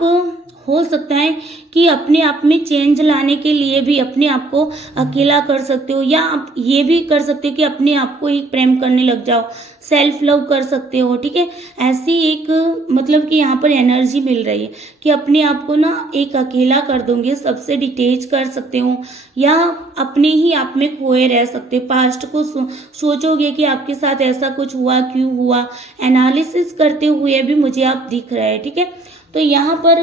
हो सकता है कि अपने आप में चेंज लाने के लिए भी अपने आप को अकेला कर सकते हो, या आप ये भी कर सकते हो कि अपने आप को ही प्रेम करने लग जाओ, सेल्फ लव कर सकते हो, ठीक है। ऐसी एक मतलब कि यहाँ पर एनर्जी मिल रही है कि अपने आप को ना एक अकेला कर दोगे, सबसे डिटेच कर सकते हो, या अपने ही आप में खोए रह सकते हो। पास्ट को सोचोगे कि आपके साथ ऐसा कुछ हुआ, क्यों हुआ, एनालिसिस करते हुए भी मुझे आप दिख रहे हैं, ठीक है। तो यहाँ पर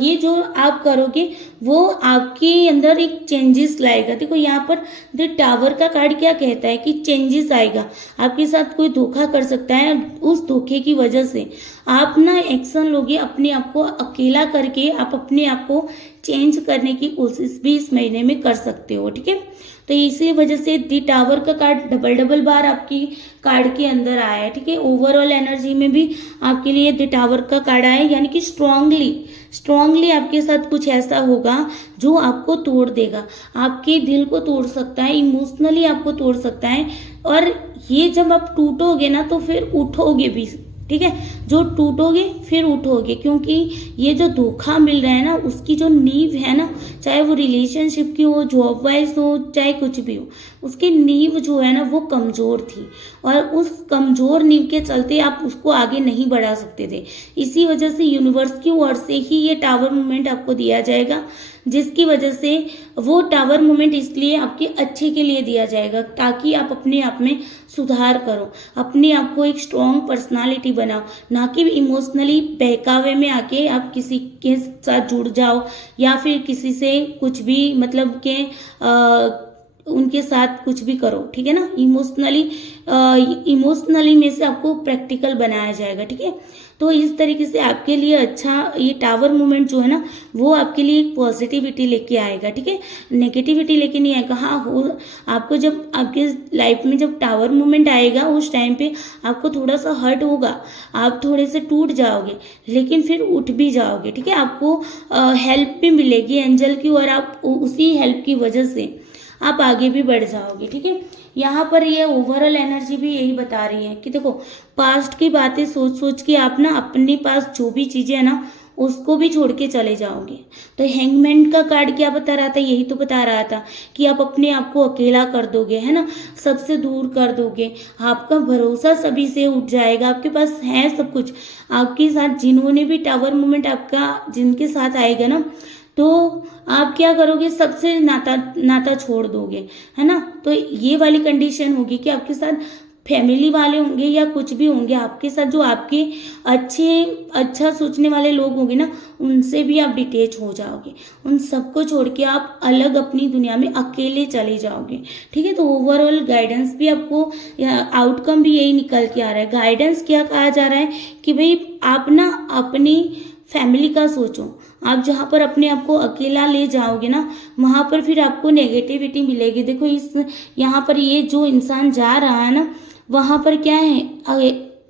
ये जो आप करोगे वो आपके अंदर एक चेंजेस लाएगा। देखो यहाँ पर द टावर का कार्ड क्या कहता है कि चेंजेस आएगा, आपके साथ कोई धोखा कर सकता है, उस धोखे की वजह से आप ना एक्शन लोगे, अपने आप को अकेला करके आप अपने आप को चेंज करने की कोशिश भी इस महीने में कर सकते हो, ठीक है। तो इसी वजह से दी टावर का कार्ड डबल बार आपकी कार्ड के अंदर आया है, ठीक है। ओवरऑल एनर्जी में भी आपके लिए दी टावर का कार्ड आया है, यानी कि स्ट्रांगली आपके साथ कुछ ऐसा होगा जो आपको तोड़ देगा, आपके दिल को तोड़ सकता है, इमोशनली आपको तोड़ सकता है। और ये जब आप टूटोगे ना तो फिर उठोगे भी, ठीक है। जो टूटोगे फिर उठोगे, क्योंकि ये जो धोखा मिल रहा है ना उसकी जो नींव है ना, चाहे वो रिलेशनशिप की हो, जॉब वाइज हो, चाहे कुछ भी हो, उसकी नींव जो है ना वो कमज़ोर थी, और उस कमज़ोर नींव के चलते आप उसको आगे नहीं बढ़ा सकते थे। इसी वजह से यूनिवर्स की ओर से ही ये टावर मूवमेंट आपको दिया जाएगा, जिसकी वजह से वो टावर मूवमेंट इसलिए आपके अच्छे के लिए दिया जाएगा ताकि आप अपने आप में सुधार करो, अपने आप को एक स्ट्रॉन्ग पर्सनालिटी बनाओ, ना कि इमोशनली बहकावे में आके आप किसी के साथ जुड़ जाओ, या फिर किसी से कुछ भी मतलब के उनके साथ कुछ भी करो, ठीक है ना। इमोशनली में से आपको प्रैक्टिकल बनाया जाएगा, ठीक है। तो इस तरीके से आपके लिए अच्छा ये टावर मूवमेंट जो है ना वो आपके लिए एक पॉजिटिविटी लेके आएगा, ठीक है, नेगेटिविटी लेके नहीं आएगा। हाँ हो आपको जब आपके लाइफ में जब टावर मूवमेंट आएगा उस टाइम पे आपको थोड़ा सा हर्ट होगा, आप थोड़े से टूट जाओगे, लेकिन फिर उठ भी जाओगे, ठीक है। आपको हेल्प भी मिलेगी एंजल की, और आप उसी हेल्प की वजह से आप आगे भी बढ़ जाओगे, ठीक है। यहाँ पर ये ओवरऑल एनर्जी भी यही बता रही है कि देखो पास्ट की बातें सोच सोच के आप ना अपने पास जो भी चीजें है ना उसको भी छोड़ के चले जाओगे। तो हैंगमैन का कार्ड क्या बता रहा था, यही तो बता रहा था कि आप अपने आप को अकेला कर दोगे, है ना, सबसे दूर कर दोगे, आपका भरोसा सभी से उठ जाएगा, आपके पास है सब कुछ, आपके साथ जिन्होंने भी टावर मूवमेंट आपका जिनके साथ आएगा ना तो आप क्या करोगे, सबसे नाता नाता छोड़ दोगे, है ना। तो ये वाली कंडीशन होगी कि आपके साथ फैमिली वाले होंगे या कुछ भी होंगे आपके साथ, जो आपके अच्छा सोचने वाले लोग होंगे ना उनसे भी आप डिटेच हो जाओगे, उन सबको छोड़ के आप अलग अपनी दुनिया में अकेले चले जाओगे। ठीक है, तो ओवरऑल गाइडेंस भी आपको, आउटकम भी यही निकल के आ रहा है। गाइडेंस क्या कहा जा रहा है कि भाई आप ना अपनी फैमिली का सोचो, आप जहाँ पर अपने आप को अकेला ले जाओगे ना वहाँ पर फिर आपको नेगेटिविटी मिलेगी। देखो इस यहाँ पर ये जो इंसान जा रहा है ना वहाँ पर क्या है,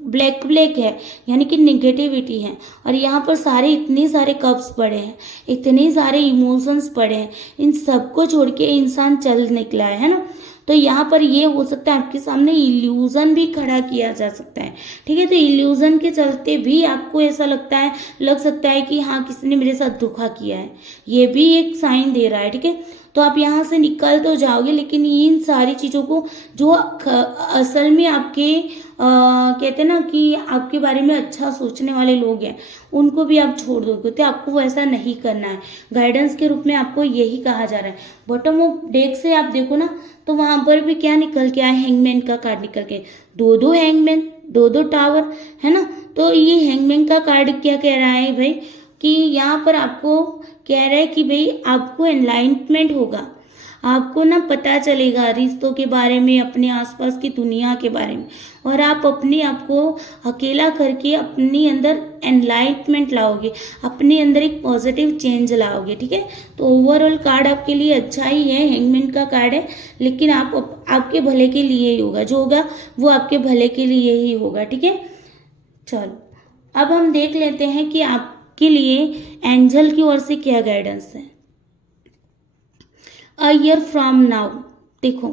ब्लैक ब्लैक है यानी कि निगेटिविटी है, और यहाँ पर सारे इतने सारे कप्स पड़े हैं, इतने सारे इमोशंस पड़े हैं, इन सबको छोड़ के इंसान चल निकला है ना। तो यहाँ पर ये हो सकता है आपके सामने इल्यूजन भी खड़ा किया जा सकता है। ठीक है, तो इल्यूजन के चलते भी आपको ऐसा लग सकता है कि हाँ किसी ने मेरे साथ धोखा किया है, ये भी एक साइन दे रहा है। ठीक है, तो आप यहाँ से निकल तो जाओगे लेकिन इन सारी चीज़ों को जो असल में आपके कहते हैं ना कि आपके बारे में अच्छा सोचने वाले लोग हैं उनको भी आप छोड़ दोगे, तो आपको वो ऐसा नहीं करना है। गाइडेंस के रूप में आपको यही कहा जा रहा है। बॉटम ऑफ डेक से आप देखो ना तो वहां पर भी क्या निकल के आया, हैंगमैन का कार्ड निकल के, दो हैंगमैन, दो टावर, है ना। तो ये हैंगमैन का कार्ड क्या कह रहा है भाई कि यहाँ पर आपको कह रहा है कि भाई आपको एनलाइटमेंट होगा, आपको ना पता चलेगा रिश्तों के बारे में, अपने आसपास की दुनिया के बारे में, और आप अपने आप को अकेला करके अपने अंदर एनलाइटमेंट लाओगे, अपने अंदर एक पॉजिटिव चेंज लाओगे। ठीक है, तो ओवरऑल कार्ड आपके लिए अच्छा ही है, हैंगमैन का कार्ड है, लेकिन आपके भले के लिए ही होगा, जो होगा वो आपके भले के लिए ही होगा। ठीक है, चलो अब हम देख लेते हैं कि आपके लिए एंजल की ओर से क्या गाइडेंस है। अ ईयर फ्रॉम नाउ, देखो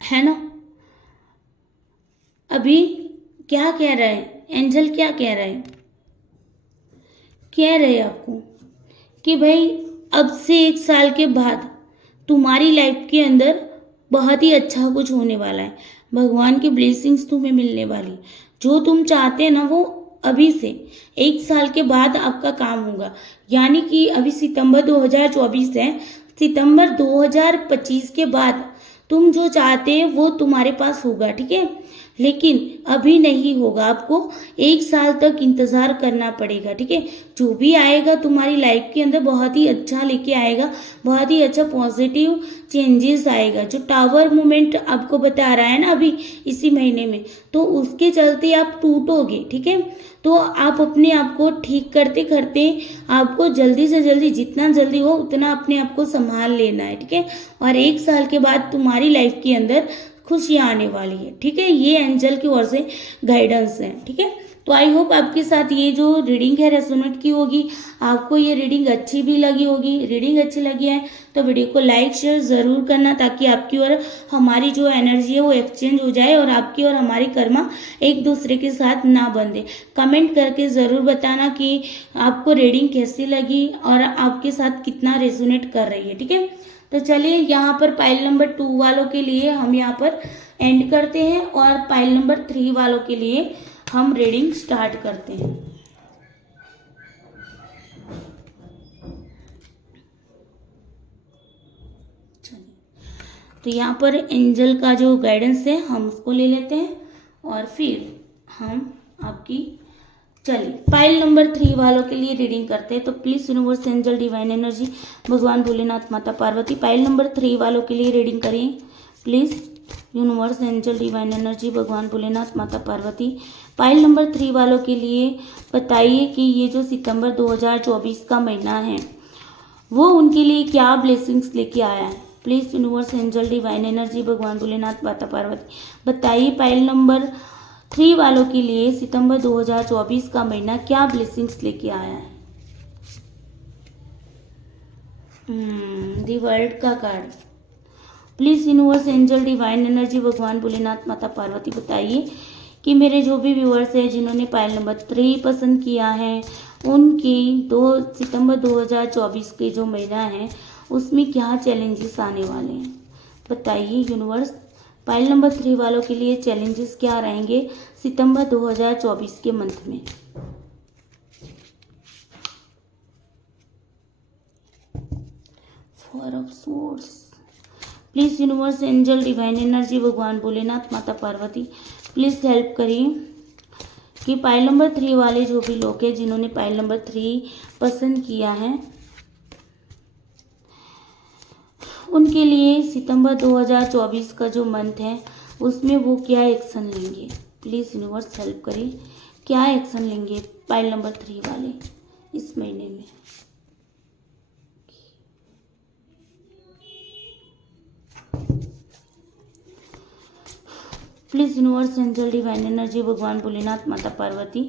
है ना, अभी क्या कह रहा है एंजल, क्या कह रहा है, कह रहे हैं आपको कि भाई अब से 1 साल के बाद तुम्हारी लाइफ के अंदर बहुत ही अच्छा कुछ होने वाला है, भगवान की ब्लेसिंग्स तुम्हें मिलने वाली, जो तुम चाहते हैं ना वो अभी से 1 साल के बाद आपका काम होगा। यानी कि अभी सितंबर 2024 है, सितंबर 2025 के बाद तुम जो चाहते हैं वो तुम्हारे पास होगा। ठीक है, लेकिन अभी नहीं होगा, आपको 1 साल तक इंतजार करना पड़ेगा। ठीक है, जो भी आएगा तुम्हारी लाइफ के अंदर बहुत ही अच्छा लेके आएगा, बहुत ही अच्छा पॉजिटिव चेंजेस आएगा। जो टावर मूवमेंट आपको बता रहा है ना अभी इसी महीने में, तो उसके चलते आप टूटोगे। ठीक है, तो आप अपने आप को ठीक करते करते आपको जल्दी से जल्दी, जितना जल्दी हो उतना अपने आप को संभाल लेना है। ठीक है, और 1 साल के बाद तुम्हारी लाइफ के अंदर खुशियाँ आने वाली है। ठीक है, ये एंजल की ओर से गाइडेंस है। ठीक है, तो आई होप आपके साथ ये जो रीडिंग है रेजोनेट की होगी, आपको ये रीडिंग अच्छी भी लगी होगी। रीडिंग अच्छी लगी है तो वीडियो को लाइक शेयर ज़रूर करना, ताकि आपकी और हमारी जो एनर्जी है वो एक्सचेंज हो जाए और आपकी और हमारी कर्मा एक दूसरे के साथ ना बंधे। कमेंट करके ज़रूर बताना कि आपको रीडिंग कैसी लगी और आपके साथ कितना रेजोनेट कर रही है। ठीक है, तो चलिए यहाँ पर पाइल नंबर 2 वालों के लिए हम यहाँ पर एंड करते हैं और पाइल नंबर 3 वालों के लिए हम रीडिंग स्टार्ट करते हैं। तो यहाँ पर एंजल का जो गाइडेंस है हम उसको ले लेते हैं और फिर हम आपकी चलिए पाइल नंबर 3 वालों के लिए रीडिंग करते हैं। तो please universe angel divine energy भगवान भोलेनाथ माता पार्वती पाइल नंबर 3 वालों के लिए रीडिंग करिए please. Universe angel divine energy भगवान भोलेनाथ माता पार्वती पाइल नंबर 3 वालों के लिए बताइए कि ये जो सितंबर 2024 का महीना है वो उनके लिए क्या ब्लेसिंग्स लेके आया है। Please universe angel divine energy भगवान भोलेनाथ माता पार्वती बताइए पाइल नंबर 3 वालों के लिए सितंबर 2024 का महीना क्या ब्लेसिंग्स लेके आया है। दी वर्ल्ड का card. Please universe angel divine energy भगवान भोलेनाथ माता पार्वती बताइए कि मेरे जो भी व्यूअर्स हैं जिन्होंने पायल नंबर 3 पसंद किया है उनकी 2 सितंबर 2024 के जो महीना है उसमें क्या चैलेंजेस आने वाले हैं। बताइए यूनिवर्स, पायल नंबर 3 वालों के लिए चैलेंजेस क्या रहेंगे सितंबर 2024 के मंथ में। Four of source, please universe angel divine energy भगवान भोलेनाथ माता पार्वती प्लीज हेल्प करिए कि पायल नंबर 3 वाले जो भी लोग हैं जिन्होंने पायल नंबर 3 पसंद किया है उनके लिए सितंबर 2024 का जो मंथ है उसमें वो क्या एक्शन लेंगे। प्लीज़ यूनिवर्स हेल्प करिए, क्या एक्शन लेंगे पायल नंबर 3 वाले इस महीने में। Please universe angel divine energy भगवान भोलेनाथ माता पार्वती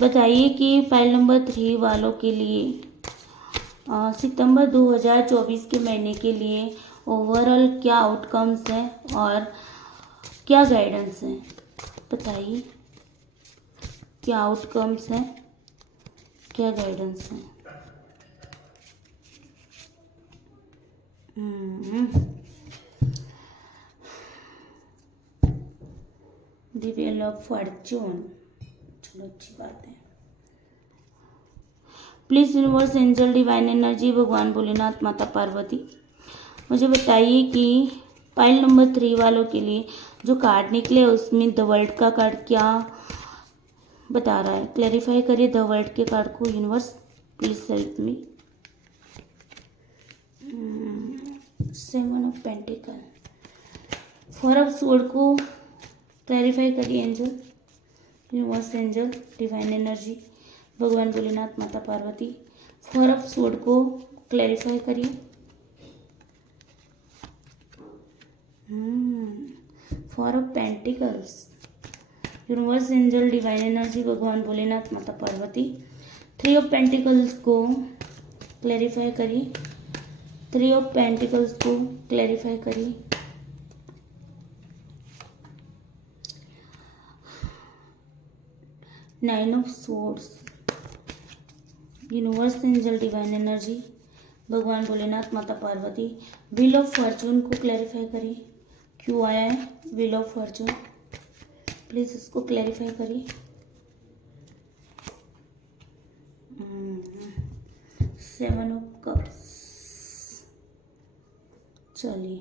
बताइए कि पायल नंबर 3 वालों के लिए सितंबर 2024 के महीने के लिए ओवरऑल क्या आउटकम्स हैं और क्या गाइडेंस हैं। बताइए क्या आउटकम्स हैं, क्या गाइडेंस हैं। द व्हील ऑफ फॉर्च्यून, चलो अच्छी बात है। Please universe angel divine energy भगवान भोलेनाथ माता पार्वती मुझे बताइए कि पाइल नंबर 3 वालों के लिए जो कार्ड निकले उसमें द वर्ल्ड का कार्ड क्या बता रहा है। क्लैरिफाई करिए द वर्ल्ड के कार्ड को universe, please help me. 7 of pentacle, 4 of sword को क्लैरिफाई करिए angel, universe angel divine energy भगवान भोलेनाथ माता पार्वती 4 ऑफ स्वॉर्ड को क्लैरिफाई करिए। 4 of pentacles, universe angel divine energy भगवान भोलेनाथ माता पार्वती 3 ऑफ पेंटिकल्स को क्लैरिफाई करिए। 3 ऑफ पेंटिकल्स को क्लैरिफाई करिए। Nine of swords, universe angel divine energy भगवान भोलेनाथ माता पार्वती व्हील ऑफ फॉर्चून को क्लैरिफाई करिए। क्यों आया है व्हील ऑफ फॉर्चून, प्लीज इसको क्लैरिफाई करिए। 7 ऑफ कप्स, चलिए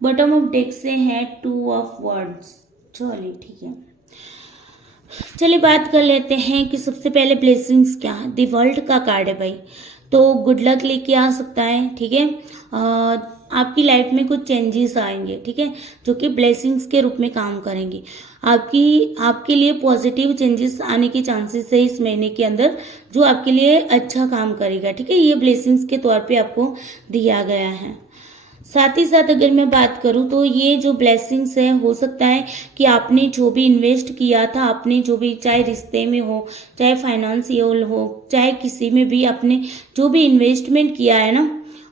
बॉटम ऑफ डेक से है 2 ऑफ वर्ड्स। चलिए ठीक है, चलिए बात कर लेते हैं कि सबसे पहले ब्लेसिंग्स क्या है। दी वर्ल्ड का कार्ड है भाई, तो गुड लक लेके आ सकता है। ठीक है, आपकी लाइफ में कुछ चेंजेस आएंगे, ठीक है, जो कि ब्लेसिंग्स के रूप में काम करेंगे। आपके लिए पॉजिटिव चेंजेस आने के चांसेस है इस महीने के अंदर, जो आपके लिए अच्छा काम करेगा। ठीक है, ये ब्लेसिंग्स के तौर पे आपको दिया गया है। साथ ही साथ अगर मैं बात करूं तो ये जो ब्लेसिंग्स है, हो सकता है कि आपने जो भी इन्वेस्ट किया था, आपने जो भी, चाहे रिश्ते में हो, चाहे फाइनेंशियल हो, चाहे किसी में भी आपने जो भी इन्वेस्टमेंट किया है ना,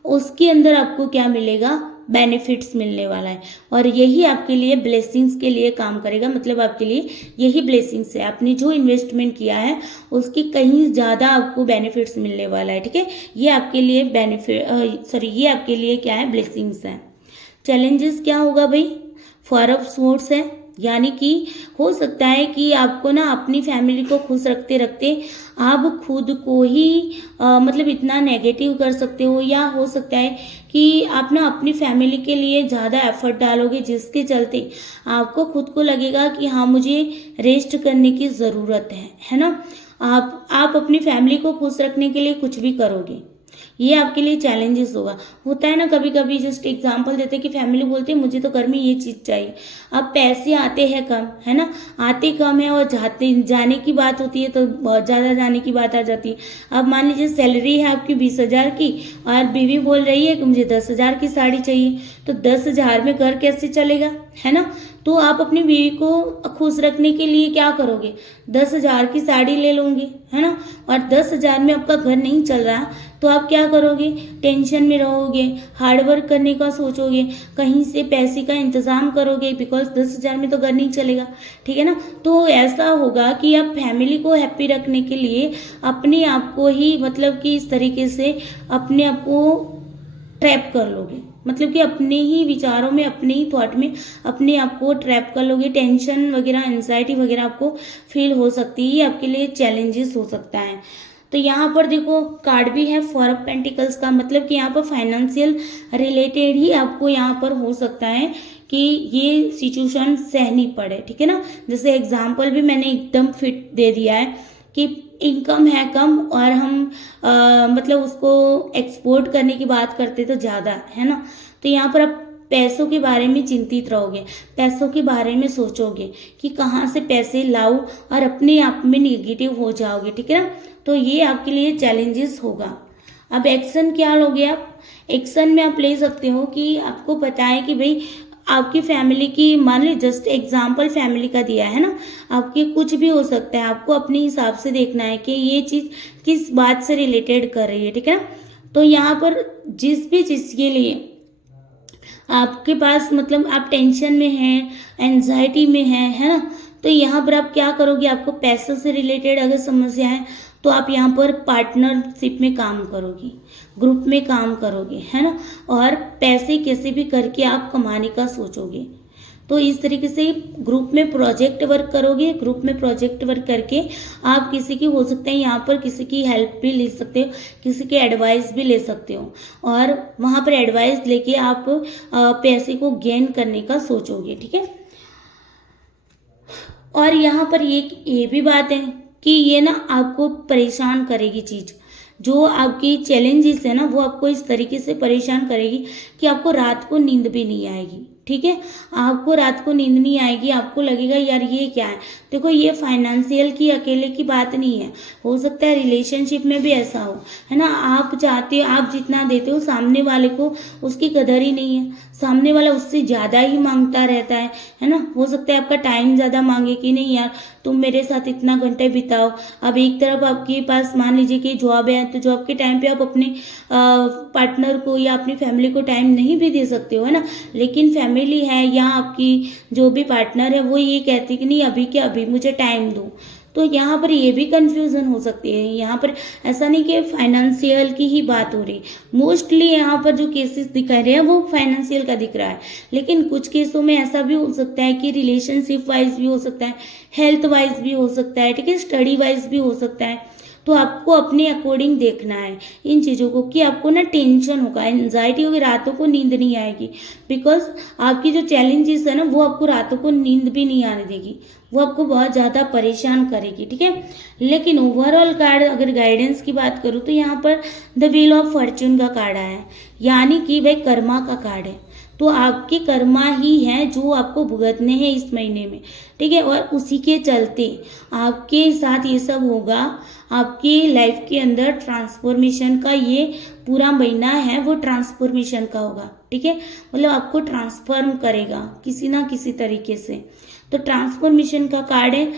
उसके अंदर आपको क्या मिलेगा, बेनिफिट्स मिलने वाला है। और यही आपके लिए ब्लेसिंग्स के लिए काम करेगा। मतलब आपके लिए यही ब्लेसिंग्स है, आपने जो इन्वेस्टमेंट किया है उसकी कहीं ज़्यादा आपको बेनिफिट्स मिलने वाला है। ठीक है, ये आपके लिए ये आपके लिए क्या है, ब्लेसिंग्स है। चैलेंजेस क्या होगा भाई, 4 ऑफ स्वॉर्ड्स है, यानी कि हो सकता है कि आपको ना अपनी फैमिली को खुश रखते रखते आप खुद को ही मतलब इतना नेगेटिव कर सकते हो, या हो सकता है कि आप ना अपनी फैमिली के लिए ज़्यादा एफर्ट डालोगे, जिसके चलते आपको खुद को लगेगा कि हाँ मुझे रेस्ट करने की ज़रूरत है ना। आप अपनी फैमिली को खुश रखने के लिए कुछ भी करोगे, ये आपके लिए चैलेंजेस होगा। होता है ना कभी कभी, जस्ट एग्जांपल देते हैं कि फैमिली बोलती है मुझे तो घर में ये चीज़ चाहिए, अब पैसे आते हैं कम, है ना, आते कम है, और जाने की बात होती है तो बहुत ज़्यादा जाने की बात आ जाती है। अब मान लीजिए सैलरी है आपकी 20,000 की और बीवी बोल रही है कि मुझे 10,000 की साड़ी चाहिए, तो 10,000 में घर कैसे चलेगा, है ना। तो आप अपनी बीवी को खुश रखने के लिए क्या करोगे, 10,000 की साड़ी ले लोगे, है ना, और 10,000 में आपका घर नहीं चल रहा, तो आप क्या करोगे, टेंशन में रहोगे, हार्ड वर्क करने का सोचोगे, कहीं से पैसे का इंतजाम करोगे, बिकॉज 10,000 में तो घर नहीं चलेगा, ठीक है ना। तो ऐसा होगा कि आप फैमिली को हैप्पी रखने के लिए अपने आप को ही मतलब कि इस तरीके से अपने आप को ट्रैप कर लोगे, मतलब कि अपने ही विचारों में, अपने ही थॉट में अपने आप को ट्रैप कर लोगे। टेंशन वगैरह, एंजाइटी वगैरह आपको फील हो सकती है, ये आपके लिए चैलेंजेस हो सकता है। तो यहाँ पर देखो कार्ड भी है 4 ऑफ पेंटिकल्स का, मतलब कि यहाँ पर फाइनेंशियल रिलेटेड ही आपको यहाँ पर हो सकता है कि ये सिचुएशन सहनी पड़े, ठीक है ना। जैसे एग्जाम्पल भी मैंने एकदम फिट दे दिया है कि इनकम है कम और हम मतलब उसको एक्सपोर्ट करने की बात करते तो ज़्यादा है ना। तो यहाँ पर आप पैसों के बारे में चिंतित रहोगे, पैसों के बारे में सोचोगे कि कहाँ से पैसे लाऊं और अपने आप में निगेटिव हो जाओगे, ठीक है ना। तो ये आपके लिए चैलेंजेस होगा। अब एक्शन क्या लोगे आप, एक्शन में आप ले सकते हो कि आपको पता है कि भाई आपकी फैमिली की, मान ली जस्ट एग्जाम्पल फैमिली का दिया है ना, आपके कुछ भी हो सकता है, आपको अपने हिसाब से देखना है कि ये चीज़ किस बात से रिलेटेड कर रही है, ठीक है ना। तो यहाँ पर जिस भी चीज़ के लिए आपके पास मतलब आप टेंशन में हैं, एंजाइटी में हैं, है ना, तो यहाँ पर आप क्या करोगे, आपको पैसों से रिलेटेड अगर समस्या है तो आप यहाँ पर पार्टनरशिप में काम करोगी, ग्रुप में काम करोगे, है ना, और पैसे कैसे भी करके आप कमाने का सोचोगे। तो इस तरीके से ग्रुप में प्रोजेक्ट वर्क करोगे, ग्रुप में प्रोजेक्ट वर्क करके आप किसी की, हो सकता है यहाँ पर किसी की हेल्प भी ले सकते हो, किसी की एडवाइस भी ले सकते हो, और वहाँ पर एडवाइस लेके आप पैसे को गेन करने का सोचोगे, ठीक है। और यहाँ पर ये भी बात है कि ये ना आपको परेशान करेगी चीज़, जो आपकी चैलेंजेस है ना वो आपको इस तरीके से परेशान करेगी कि आपको रात को नींद भी नहीं आएगी, ठीक है। आपको रात को नींद नहीं आएगी, आपको लगेगा यार ये क्या है। देखो ये फाइनेंशियल की अकेले की बात नहीं है, हो सकता है रिलेशनशिप में भी ऐसा हो, है ना। आप चाहते हो, आप जितना देते हो सामने वाले को उसकी कदर ही नहीं है, सामने वाला उससे ज़्यादा ही मांगता रहता है ना। हो सकता है आपका टाइम ज़्यादा मांगे कि नहीं यार तुम मेरे साथ इतना घंटे बिताओ। अब एक तरफ आपके पास मान लीजिए कि जॉब है, तो जॉब के टाइम पे आप अपने पार्टनर को या अपनी फैमिली को टाइम नहीं भी दे सकते हो, है ना। लेकिन फैमिली है या आपकी जो भी पार्टनर है वो ये कहती कि नहीं अभी क्या, अभी मुझे टाइम दो। तो यहाँ पर ये भी कंफ्यूजन हो सकती है। यहाँ पर ऐसा नहीं कि फाइनेंशियल की ही बात हो रही, मोस्टली यहाँ पर जो केसेस दिखा रहे हैं वो फाइनेंशियल का दिख रहा है, लेकिन कुछ केसों में ऐसा भी हो सकता है कि रिलेशनशिप वाइज भी हो सकता है, हेल्थ वाइज भी हो सकता है, ठीक है, स्टडी वाइज भी हो सकता है। तो आपको अपने अकॉर्डिंग देखना है इन चीज़ों को कि आपको ना टेंशन होगा, एंजाइटी होगी, रातों को नींद नहीं आएगी, बिकॉज आपकी जो चैलेंजेस है ना वो आपको रातों को नींद भी नहीं आने देगी, वो आपको बहुत ज़्यादा परेशान करेगी, ठीक है। लेकिन ओवरऑल कार्ड अगर गाइडेंस की बात करूँ तो यहाँ पर द व्हील ऑफ फॉर्च्यून का कार्ड आया है, यानी कि वह कर्मा का कार्ड है। तो आपके कर्मा ही हैं जो आपको भुगतने हैं इस महीने में, ठीक है। और उसी के चलते आपके साथ ये सब होगा, आपकी लाइफ के अंदर ट्रांसफॉर्मेशन का ये पूरा महीना है वो ट्रांसफॉर्मेशन का होगा, ठीक है। मतलब आपको ट्रांसफॉर्म करेगा किसी ना किसी तरीके से। तो ट्रांसफॉर्मेशन का कार्ड है,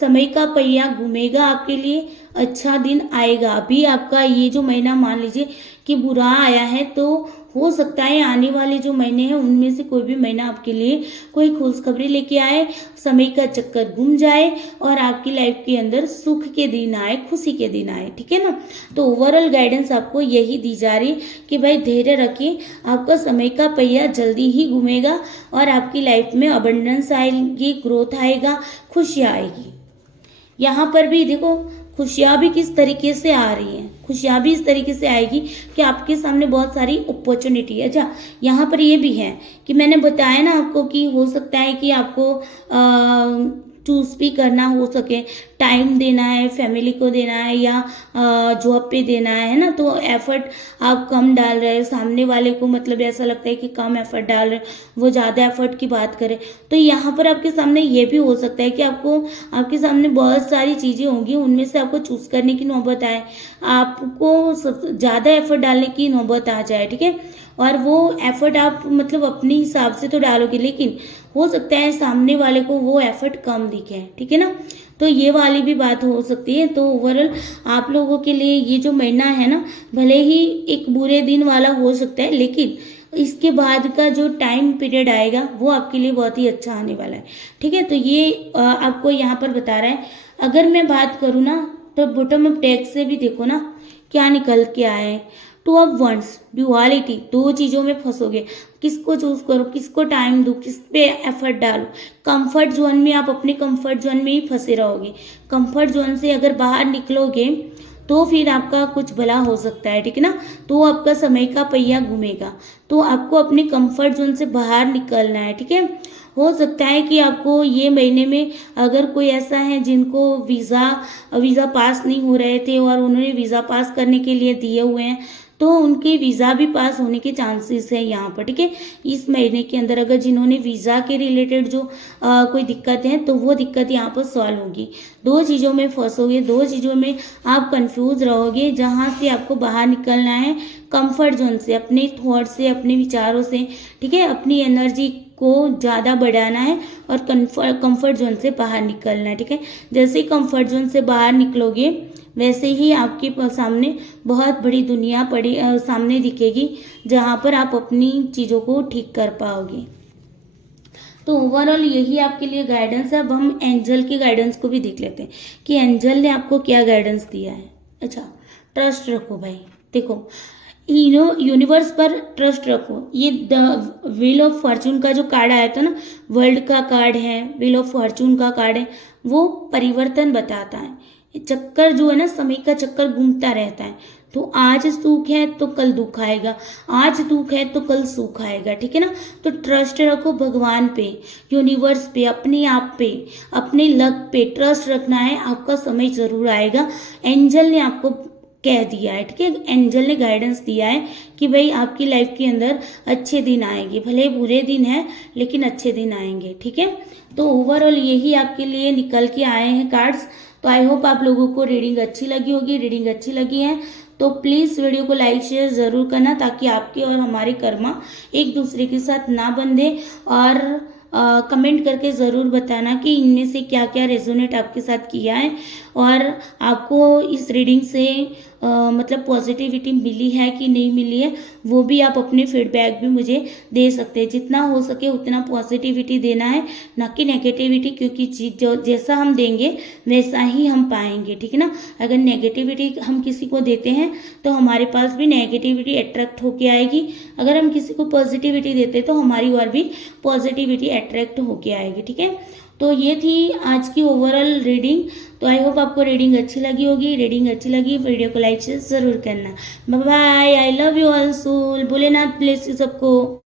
समय का पहिया घूमेगा आपके लिए, अच्छा दिन आएगा। अभी आपका ये जो महीना मान लीजिए कि बुरा आया है, तो हो सकता है आने वाले जो महीने हैं उनमें से कोई भी महीना आपके लिए कोई खुशखबरी लेके आए, समय का चक्कर घूम जाए और आपकी लाइफ के अंदर सुख के दिन आए, खुशी के दिन आए, ठीक है ना। तो ओवरऑल गाइडेंस आपको यही दी जा रही कि भाई धैर्य रखिए, आपका समय का पहिया जल्दी ही घूमेगा और आपकी लाइफ में अबंडेंस आएगी, ग्रोथ आएगा, खुशियाँ आएगी। यहाँ पर भी देखो खुशियाँ भी किस तरीके से आ रही हैं, खुशियाँ भी इस तरीके से आएगी कि आपके सामने बहुत सारी अपॉर्चुनिटी है। अच्छा, यहाँ पर ये भी है कि मैंने बताया ना आपको कि हो सकता है कि आपको चूज भी करना हो सके, टाइम देना है, फैमिली को देना है या जॉब पे देना है ना। तो एफर्ट आप कम डाल रहे हैं, सामने वाले को मतलब ऐसा लगता है कि कम एफर्ट डाल रहे हैं, वो ज़्यादा एफर्ट की बात करे। तो यहाँ पर आपके सामने ये भी हो सकता है कि आपके सामने बहुत सारी चीज़ें होंगी, उनमें से आपको चूज़ करने की नौबत आए, आपको ज़्यादा एफर्ट डालने की नौबत आ जाए, ठीक है। और वो एफर्ट आप मतलब अपने हिसाब से तो डालोगे, लेकिन हो सकता है सामने वाले को वो एफर्ट कम दिखे, ठीक है ना। तो ये वाली भी बात हो सकती है। तो ओवरऑल आप लोगों के लिए ये जो महीना है ना, भले ही एक बुरे दिन वाला हो सकता है, लेकिन इसके बाद का जो टाइम पीरियड आएगा वो आपके लिए बहुत ही अच्छा आने वाला है। ठीक है, तो ये आपको यहाँ पर बता रहा है। अगर मैं बात करूँ ना, तो बॉटम ऑफ डेक से भी देखो ना क्या निकल के आए हैं। टू ऑफ वंस, ड्युअलिटी, दो चीज़ों में फंसोगे, किसको चूज करो, किसको टाइम दूँ, किस पे एफर्ट डालो। कंफर्ट जोन में, आप अपने कंफर्ट जोन में ही फंसे रहोगे। कंफर्ट जोन से अगर बाहर निकलोगे तो फिर आपका कुछ भला हो सकता है, ठीक है ना। तो आपका समय का पहिया घूमेगा। तो आपको अपने कंफर्ट जोन से बाहर निकलना है, ठीक है। हो सकता है कि आपको ये महीने में, अगर कोई ऐसा है जिनको वीज़ा पास नहीं हो रहे थे और उन्होंने वीज़ा पास करने के लिए दिए हुए हैं, तो उनके वीज़ा भी पास होने के चांसेस है यहाँ पर, ठीक है। इस महीने के अंदर अगर जिन्होंने वीज़ा के रिलेटेड जो कोई दिक्कत है, तो वो दिक्कत यहाँ पर सॉल्व होगी। दो चीज़ों में फंसोगे, दो चीज़ों में आप कंफ्यूज रहोगे, जहाँ से आपको बाहर निकलना है कंफर्ट जोन से, अपने थॉट से, अपने विचारों से, ठीक है। अपनी एनर्जी को ज़्यादा बढ़ाना है और कंफर्ट जोन से बाहर निकलना है, ठीक है। जैसे ही कंफर्ट जोन से बाहर निकलोगे, वैसे ही आपके सामने बहुत बड़ी दुनिया सामने दिखेगी, जहाँ पर आप अपनी चीज़ों को ठीक कर पाओगे। तो ओवरऑल यही आपके लिए गाइडेंस है। अब हम एंजल की गाइडेंस को भी देख लेते हैं कि एंजल ने आपको क्या गाइडेंस दिया है। अच्छा, ट्रस्ट रखो भाई। देखो, यूनिवर्स पर ट्रस्ट रखो। ये द व्हील ऑफ फॉर्चून का जो कार्ड आया था ना, वर्ल्ड का कार्ड है, व्हील ऑफ फॉर्चून का कार्ड है, वो परिवर्तन बताता है। चक्कर जो है ना, समय का चक्कर घूमता रहता है। तो आज सुख है तो कल दुख आएगा, आज दुख है तो कल सुख आएगा, ठीक है ना। तो ट्रस्ट रखो भगवान पे, यूनिवर्स पे, अपने आप पे, अपने लक पे ट्रस्ट रखना है। आपका समय जरूर आएगा। एंजल ने आपको कह दिया है, ठीक है। एंजल ने गाइडेंस दिया है कि भाई आपकी लाइफ के अंदर अच्छे दिन आएंगे, भले बुरे दिन है लेकिन अच्छे दिन आएंगे, ठीक है। तो ओवरऑल यही आपके लिए निकल के आए हैं कार्ड्स। तो आई होप आप लोगों को रीडिंग अच्छी लगी होगी। रीडिंग अच्छी लगी है तो प्लीज़ वीडियो को लाइक शेयर ज़रूर करना, ताकि आपके और हमारे कर्मा एक दूसरे के साथ ना बंधे। और कमेंट करके ज़रूर बताना कि इनमें से क्या क्या रेजोनेट आपके साथ किया है और आपको इस रीडिंग से मतलब पॉजिटिविटी मिली है कि नहीं मिली है। वो भी आप अपने फीडबैक भी मुझे दे सकते हैं। जितना हो सके उतना पॉजिटिविटी देना है, ना कि नेगेटिविटी, क्योंकि जो जैसा हम देंगे वैसा ही हम पाएंगे, ठीक है ना। अगर नेगेटिविटी हम किसी को देते हैं तो हमारे पास भी नेगेटिविटी अट्रैक्ट होके आएगी। अगर हम किसी को पॉजिटिविटी देते हैं तो हमारी ओर भी पॉजिटिविटी अट्रैक्ट होके आएगी, ठीक है। तो ये थी आज की ओवरऑल रीडिंग। तो आई होप आपको रीडिंग अच्छी लगी होगी। रीडिंग अच्छी लगी वीडियो को लाइक शेयर जरूर करना। Bye bye, I love you all soul. Bholenath bless you सबको।